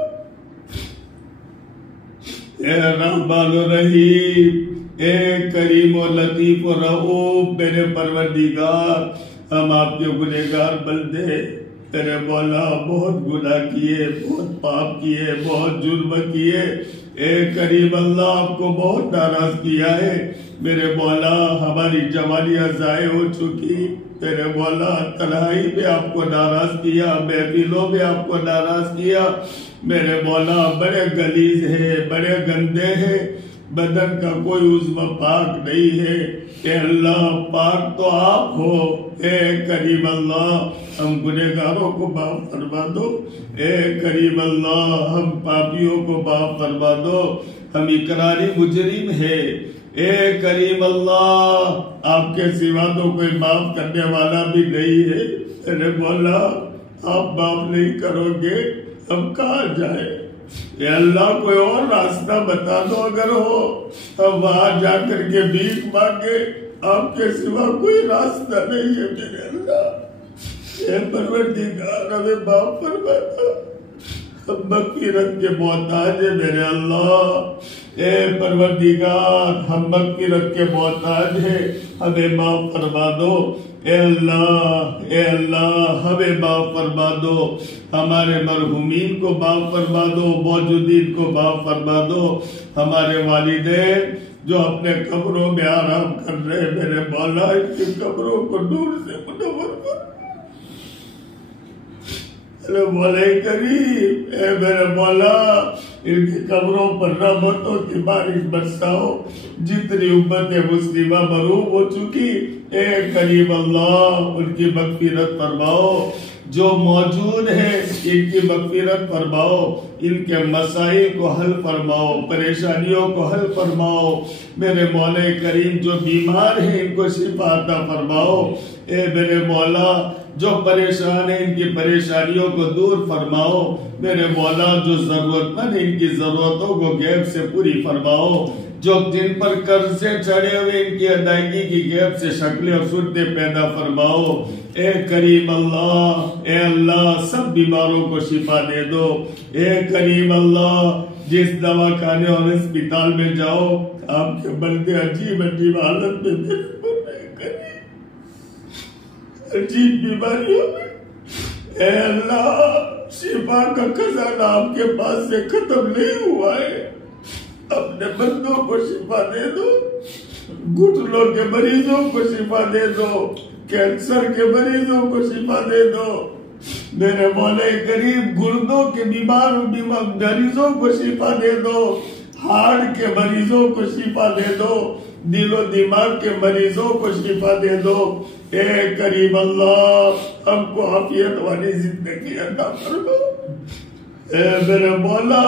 ए रहमान और रहीम, ए करीम और लतीफ और रऊफ. मेरे परवरदिगार, हम आपके गुनहगार बंदे, तेरे मौला बहुत गुनाह किए, बहुत पाप किए, बहुत जुल्म किए. ए करीम अल्लाह, आपको बहुत नाराज किया है. मेरे मौला, हमारी जवानियां जाए हो चुकी. तेरे मौला, तन्हाई में आपको नाराज किया, महफिलों में आपको नाराज किया. मेरे मौला, बड़े गलीज है, बड़े गंदे हैं, बदन का कोई उज़्व पाक नहीं है. ए अल्लाह, पाक तो आप हो. ए करीम अल्लाह, हम गुनहगारों को माफ फरमा दो. ए करीम अल्लाह, हम पापियों को माफ फरमा दो. हम इकरारी मुजरिम है. ए करीम अल्लाह, आपके सिवा तो कोई माफ करने वाला भी नहीं है. अरे मौला, आप माफ नहीं करोगे, हम कहाँ जाए? ये अल्लाह, कोई और रास्ता बता दो अगर हो, हम वहां जाकर के भीख मांगे. आपके सिवा कोई रास्ता नहीं है मेरे अल्लाह. ये परवरदिगार, हमें माफ फरमा दो. हम मग़फ़िरत के मोहताज है मेरे अल्लाह. ए परवरदिगार, हम मग़फ़िरत के मोहताज है, हमें माफ फरमा दो. ए अल्लाह, हमें माफ फरमा दो. हमारे मरहुमीन को माफ फरमा दो, मौजूदीन को माफ फरमा दो. हमारे वालिदैन, जो अपने कब्रों में आराम कर रहे हैं, मेरे मौला इनकी कब्रों को नूर से मुनव्वर कर। अरे मौला करीम, ए मेरे मौला इनकी कब्रों पर रहमतों की बारिश बरसाओ। जितनी उम्मत मुस्लिमा मरूब हो चुकी, ए करीम अल्लाह उनकी मगफिरत फरमाओ। जो मौजूद है इनकी मगफिरत फरमाओ, इनके मसाइल को हल फरमाओ, परेशानियों को हल फरमाओ। मेरे मौला करीम जो बीमार है इनको शिफा अता फरमाओ। ए मेरे मौला जो परेशान है इनकी परेशानियों को दूर फरमाओ। मेरे मौला जो जरूरतमंद है इनकी जरूरतों को गैब से पूरी फरमाओ। जो जिन पर कर्जे चढ़े हुए इनकी अदायगी की गैब से शक्लें और सूरतें पैदा फरमाओ। ए करीम अल्लाह, ए अल्लाह सब बीमारों को शिफा दे दो। ए करीम अल्लाह जिस दवाखाने और अस्पताल में जाओ आपके बंदे अजीब अजीब हालत में अजीब बीमारियों में, ए अल्लाह शिफा का खजाना आपके पास से खत्म नहीं हुआ है, अपने बंदों को शिफा दे दो। घुटनों के मरीजों को शिफा दे दो, कैंसर के मरीजों को शिफा दे दो। मेरे मौला करीब गुर्दों के मरीजों को शिफा दे दो, हार्ट के मरीजों को शिफा दे दो, दिलो दिमाग के मरीजों को शिफा दे दो। ए करीम अल्लाह हमको आफियत वाली जिंदगी अता फरमा। ए मेरे मौला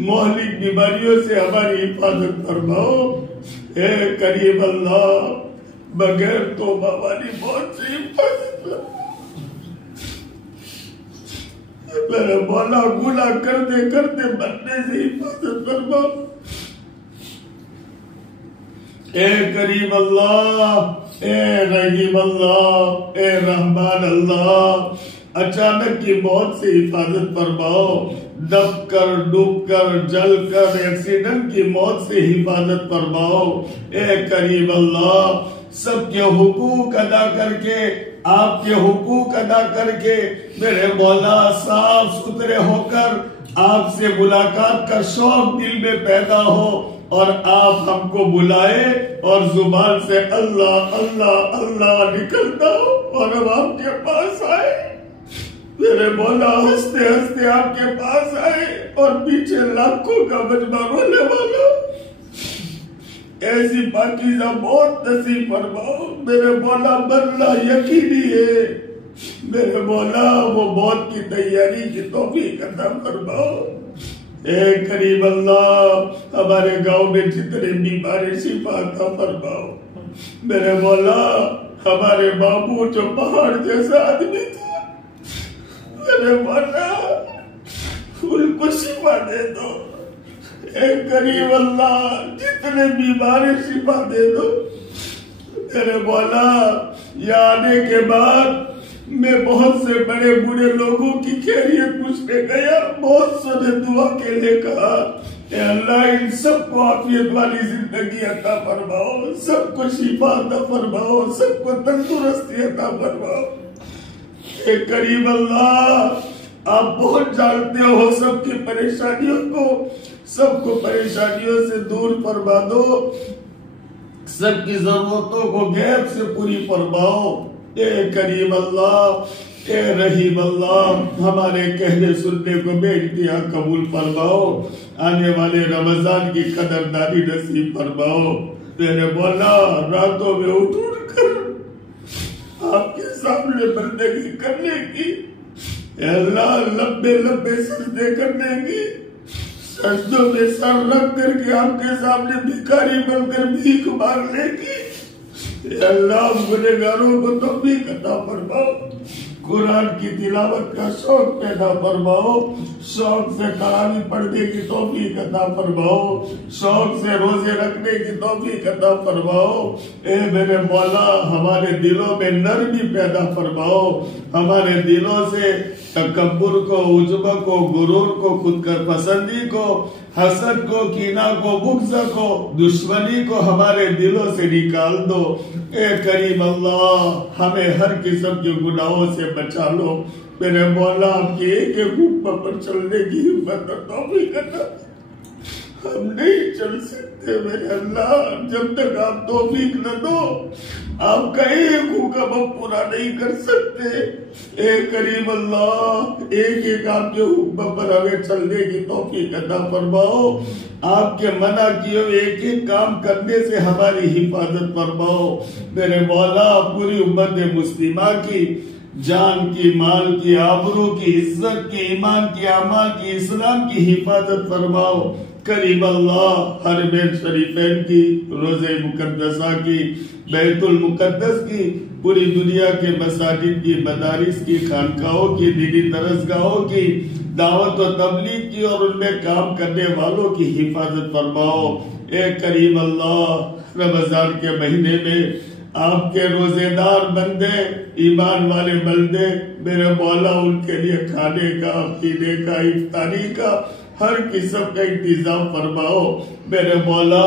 मोहलिक बीमारियों से हमारी हिफाजत फरमाओ। ए करीम अल्लाह बगैर तौबा वाली मौत से हिफाजत फरमाओ। मेरे मौला गुनाह करते करते मरने से हिफाजत फरमाओ। ए करीम अल्लाह, ए रहीम अल्लाह, ए रहमान अल्लाह अचानक की मौत से हिफाजत फरमाओ। दब कर, डूब कर, जल कर, एक्सीडेंट की मौत से हिफाजत फरमाओ। ए करीम अल्लाह सबके हुकूक अदा करके, आपके हुकूक अदा करके मेरे मौला साफ सुथरे होकर आपसे मुलाकात का शौक दिल में पैदा हो और आप हमको बुलाए और जुबान से अल्लाह अल्लाह अल्लाह निकलता हो और हम आपके पास आए। मेरे मौला हंसते हंसते आपके पास आए और पीछे लाखों का मजमा रोने वाला ऐसी पाकीज़ा मौत नसीब फरमाओ। मेरे मौला मरना यकीनी है, मेरे मौला वो मौत की तैयारी की तौफीक अता फरमाओ। ए करीम अल्लाह हमारे गांव में जितने बीमारी शिफा अता फरमाओ। मेरे मौला हमारे बाबू जो पहाड़ जैसा आदमी था, मेरे मौला उनको शिफा दे दो। ए करीम अल्लाह जितने बीमारी शिफा दे दो। मेरे मौला यहाँ आने के बाद मैं बहुत से बड़े बूढ़े लोगों की खैरियत पूछने गया, बहुत से ने दुआ के लिए कहा ए अल्लाह इन सबको आफियत वाली जिंदगी अता फरमाओ, सबको शिफा अता फरमाओ, सबको तंदुरुस्ती अता फरमाओ। ए करीम अल्लाह आप बहुत जानते हो सबकी परेशानियों को, सबको परेशानियों से दूर फरमा दो, सबकी जरूरतों को गैब से पूरी फरमाओ। ए करीम अल्लाह, ए रहीम अल्लाह हमारे कहने सुनने को बेइंतहा कबूल फरमाओ। आने वाले रमजान की कदरदारी नसीब फरमाओ। मेरे मौला रातों में उठ उठ कर आपके सामने बंदगी करने की, अल्लाह लंबे लंबे सजदे करने की, सजदों में सर रख करके आपके सामने भिखारी बनकर भीख मांगने की, अल्लाह गुनहगारों को तौफीक अता फरमाओ। कुरान की तिलावत का शौक पैदा फरमाओ, शौक से तरावी पढ़ने की तौफीक अता फरमाओ, शौक से रोजे रखने की तौफीक अता फरमाओ। ए मेरे मौला हमारे दिलों में नरमी पैदा फरमाओ, हमारे दिलों से तकब्बुर को, उज्ब को, गुरूर को, खुद कर पसंदी को, हसद को, कीना को, बुग़्ज़ को, दुश्मनी को हमारे दिलों से निकाल दो। ए करीम अल्लाह हमें हर किस्म के गुनाहों से बचा लो। मेरे मौला आपके एक एक हुक्म पर चलने की हिम्मत और तौफीक अता। हम नहीं चल सकते मेरे अल्लाह, जब तक आप तौफीक न दो आपका एक हुक्म हम पूरा नहीं कर सकते। एक करीम अल्लाह एक एक आपके हुक्म पर हमें चलने की तौफीक अता फरमाओ। आपके मना किए हुए एक एक काम करने से हमारी हिफाजत फरमाओ। मेरे मौला पूरी उम्मत मुस्लिमा की जान की, माल की, आबरू की, इज्जत की, ईमान की, अमाल की, इस्लाम की हिफाजत फरमाओ। करीम अल्लाह हरमैन शरीफैन की, रोज़े मुकद्दसा की, बैतुल मुकद्दस की, पूरी दुनिया के मसाजिद की, मदारिस की, खानकाहों की, दीनी दरसगाहों की, दावत और तबलीग की और उनमें काम करने वालों की हिफाजत फरमाओ। एक करीम अल्लाह रमजान के महीने में आपके रोजेदार बंदे, ईमान वाले बंदे, मेरे मौला उनके लिए खाने का, पीने का, इफ्तारी का हर किस्म का इंतजाम फरमाओ। मेरे मौला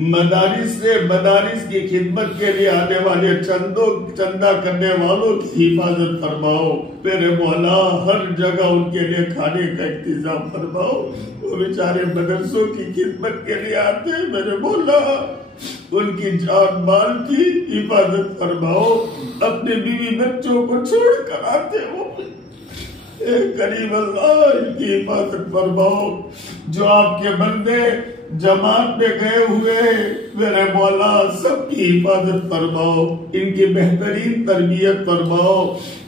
मदारिस की खिदमत के लिए आने वाले चंदा करने वालों की हिफाजत फरमाओ। मेरे मौला हर जगह उनके लिए खाने का इंतजाम फरमाओ। वो बेचारे मदरसों की खिदमत के लिए आते हैं, मेरे मौला उनकी जान माल की हिफाजत फरमाओ। अपने बीवी बच्चों को छोड़ कर आते वो करीब अल्लाह इनकी हिफाजत फरमाओ। जो आपके बंदे जमात में गए हुए मेरे मौला सबकी हिफाजत फरमाओ। इनकी बेहतरीन तरबियत फरमाओ।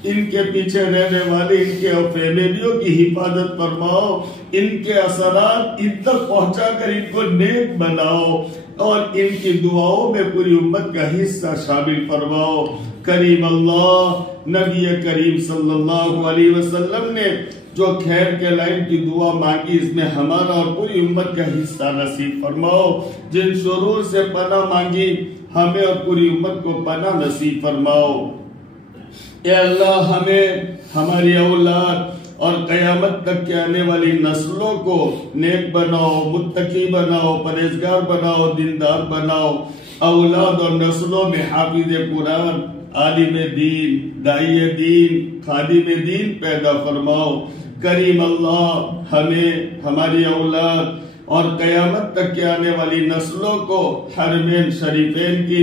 इनके पीछे रहने वाले इनके फैमिलियों की हिफाजत फरमाओ। इनके असरात इन तक पहुंचाकर इनको नेक बनाओ और इनकी दुआओं में पूरी उम्मत का हिस्सा शामिल फरमाओ। करीम अल्लाह नबी करीम सल्लल्लाहु अलैहि वसल्लम ने जो खैर के लाइन की दुआ मांगी, इसमें हमारा और पूरी उम्मत का हिस्सा नसीब फरमाओ। जिन शुरूर से पनाह मांगी हमें और पूरी उम्मत को पनाह नसीब फरमाओ। ए अल्लाह हमें, हमारी औलाद और कयामत तक के आने वाली नस्लों को नेक बनाओ, मुत्तकी बनाओ, परहेजगार बनाओ, दीनदार बनाओ। औलाद और नस्लों में हाफिज कुरान, आलिम दीन, दाई दीन, खादिम दीन पैदा फरमाओ। करीम अल्लाह हमें, हमारी औलाद और कयामत तक के आने वाली नस्लों को हरमैन शरीफैन की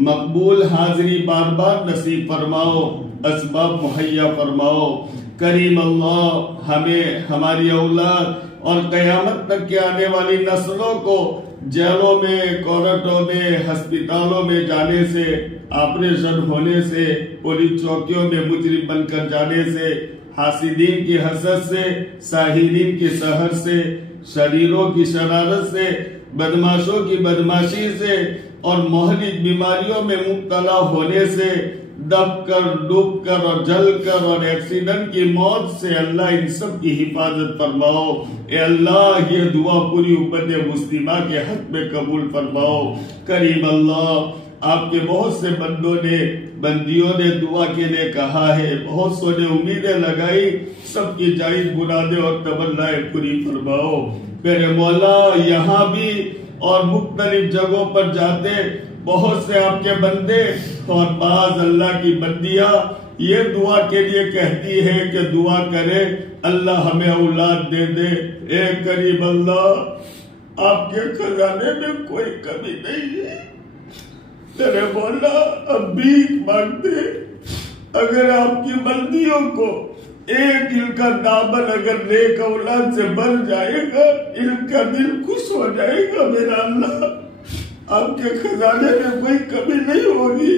मकबूल हाजिरी बार बार नसीब फरमाओ, असबाब मुहैया फरमाओ। करीम अल्लाह हमें, हमारी औलाद और कयामत तक के आने वाली नस्लों को जेलों में, कोर्टों में, अस्पतालों में जाने से, ऑपरेशन होने से, पुलिस चौकियों में मुजरिम बनकर जाने से, हासिदीन की हसद से, साहिदीन की सहर से, शरीरों की शरारत से, बदमाशों की बदमाशी से और मोहलिक बीमारियों में मुब्तला होने से, दब कर, डूब कर और जल कर और एक्सीडेंट की मौत से अल्लाह इन सब की हिफाजत फरमाओ। ए अल्लाह ये दुआ पूरी उम्मत मुस्लिमा के हक में कबूल फरमाओ। करीम अल्लाह आपके बहुत से बंदों ने, बंदियों ने दुआ के लिए कहा है, बहुत सो ने उम्मीदें लगाई, सबकी जायज मुरादें और तमन्नाएं पूरी फरमाओ। मेरे मौला यहाँ भी और मुख्तलिफ जगहों पर जाते बहुत से आपके बंदे और बाज अल्लाह की बंदियां ये दुआ के लिए कहती है कि दुआ करे अल्लाह हमें औलाद दे दे। ए करीम अल्लाह आपके खजाने में कोई कमी नहीं है। तेरे मौला अब भीख मांगते, अगर आपकी बंदियों को एक इनका दामन अगर नेक औलाद से भर जाएगा, इनका दिल खुश हो जाएगा। मेरा अल्लाह आपके खजाने में कोई कमी नहीं होगी।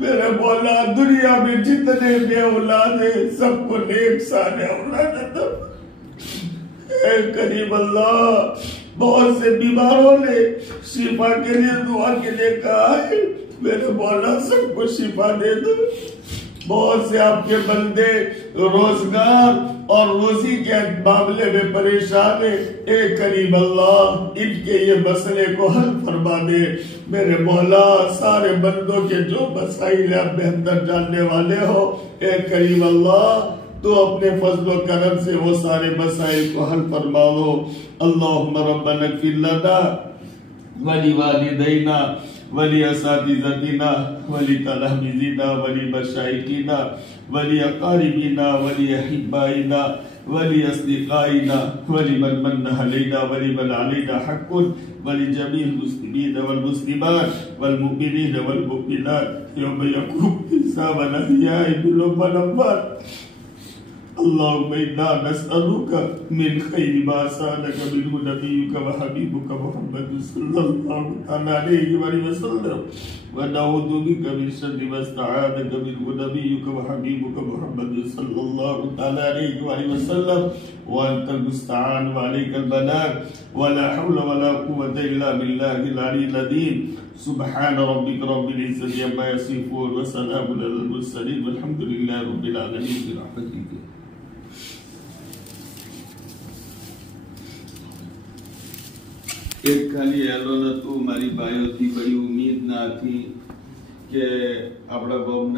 मेरे मौला दुनिया में जितने भी औलाद है सबको नेक साले औलाद अता। करीम अल्लाह बहुत से बीमारों ने शिफा के लिए दुआ के लिए कहा है, मेरे मौला सबको शिफा दे दो। बहुत से आपके बंदे रोजगार और रोजी के मामले में परेशान है। ए करीम अल्लाह इनके ये मसले को हल फरमा दे। मेरे मौला सारे बंदों के जो मसाइल आप बेहतर जानने वाले हो, ए करीम अल्लाह तो अपने फजल करम से वो सारे मसाइल को हल फरमाओ। अल्लाहुम्मा रब्बना इग़फिर लना व लिवालिदैना वली असातिज़तिना वली तलमीज़िना वली मशाइखिना वली अक़ारिबिना वली अहिब्बाइना वली अस्दिक़ाइना वली मन मन्ना अलैना वली मन अलैना हक़्क़ुन वली जमील मुस्लिमीन वल मुस्लिमात वल मुमिनीन वल मुमिनात यौम यक़ूम हिसाब अल अहयाइ वल अमवात। अल्लाहुम्मा इन्ना नस्अलुका मिन खैरि मा सअलका मिन्हु नबियुका व हबीबुका मुहम्मद सल्लल्लाहु तआला अलैहि वसल्लम व नऊज़ु बिका मिन शर्रि मा इस्तआज़का मिन्हु नबियुका व हबीबुका मुहम्मद सल्लल्लाहु तआला अलैहि वसल्लम व अंतल मुस्तआन व अलैकल बलाग व ला हौला व ला कुव्वता इल्ला बिल्लाहिल अलिय्यिल अज़ीम। सुब्हान रब्बिका रब्बिल इज़्ज़ति अम्मा यसिफून व सलामुन अलल मुरसलीन वल्हम्दुलिल्लाहि रब्बिल आलमीन बिरहमतिका। एक खाली હેલો નતું, મારી ભાઈઓથી બડી ઉમ્મીદ ના હતી કે આપણા ગામના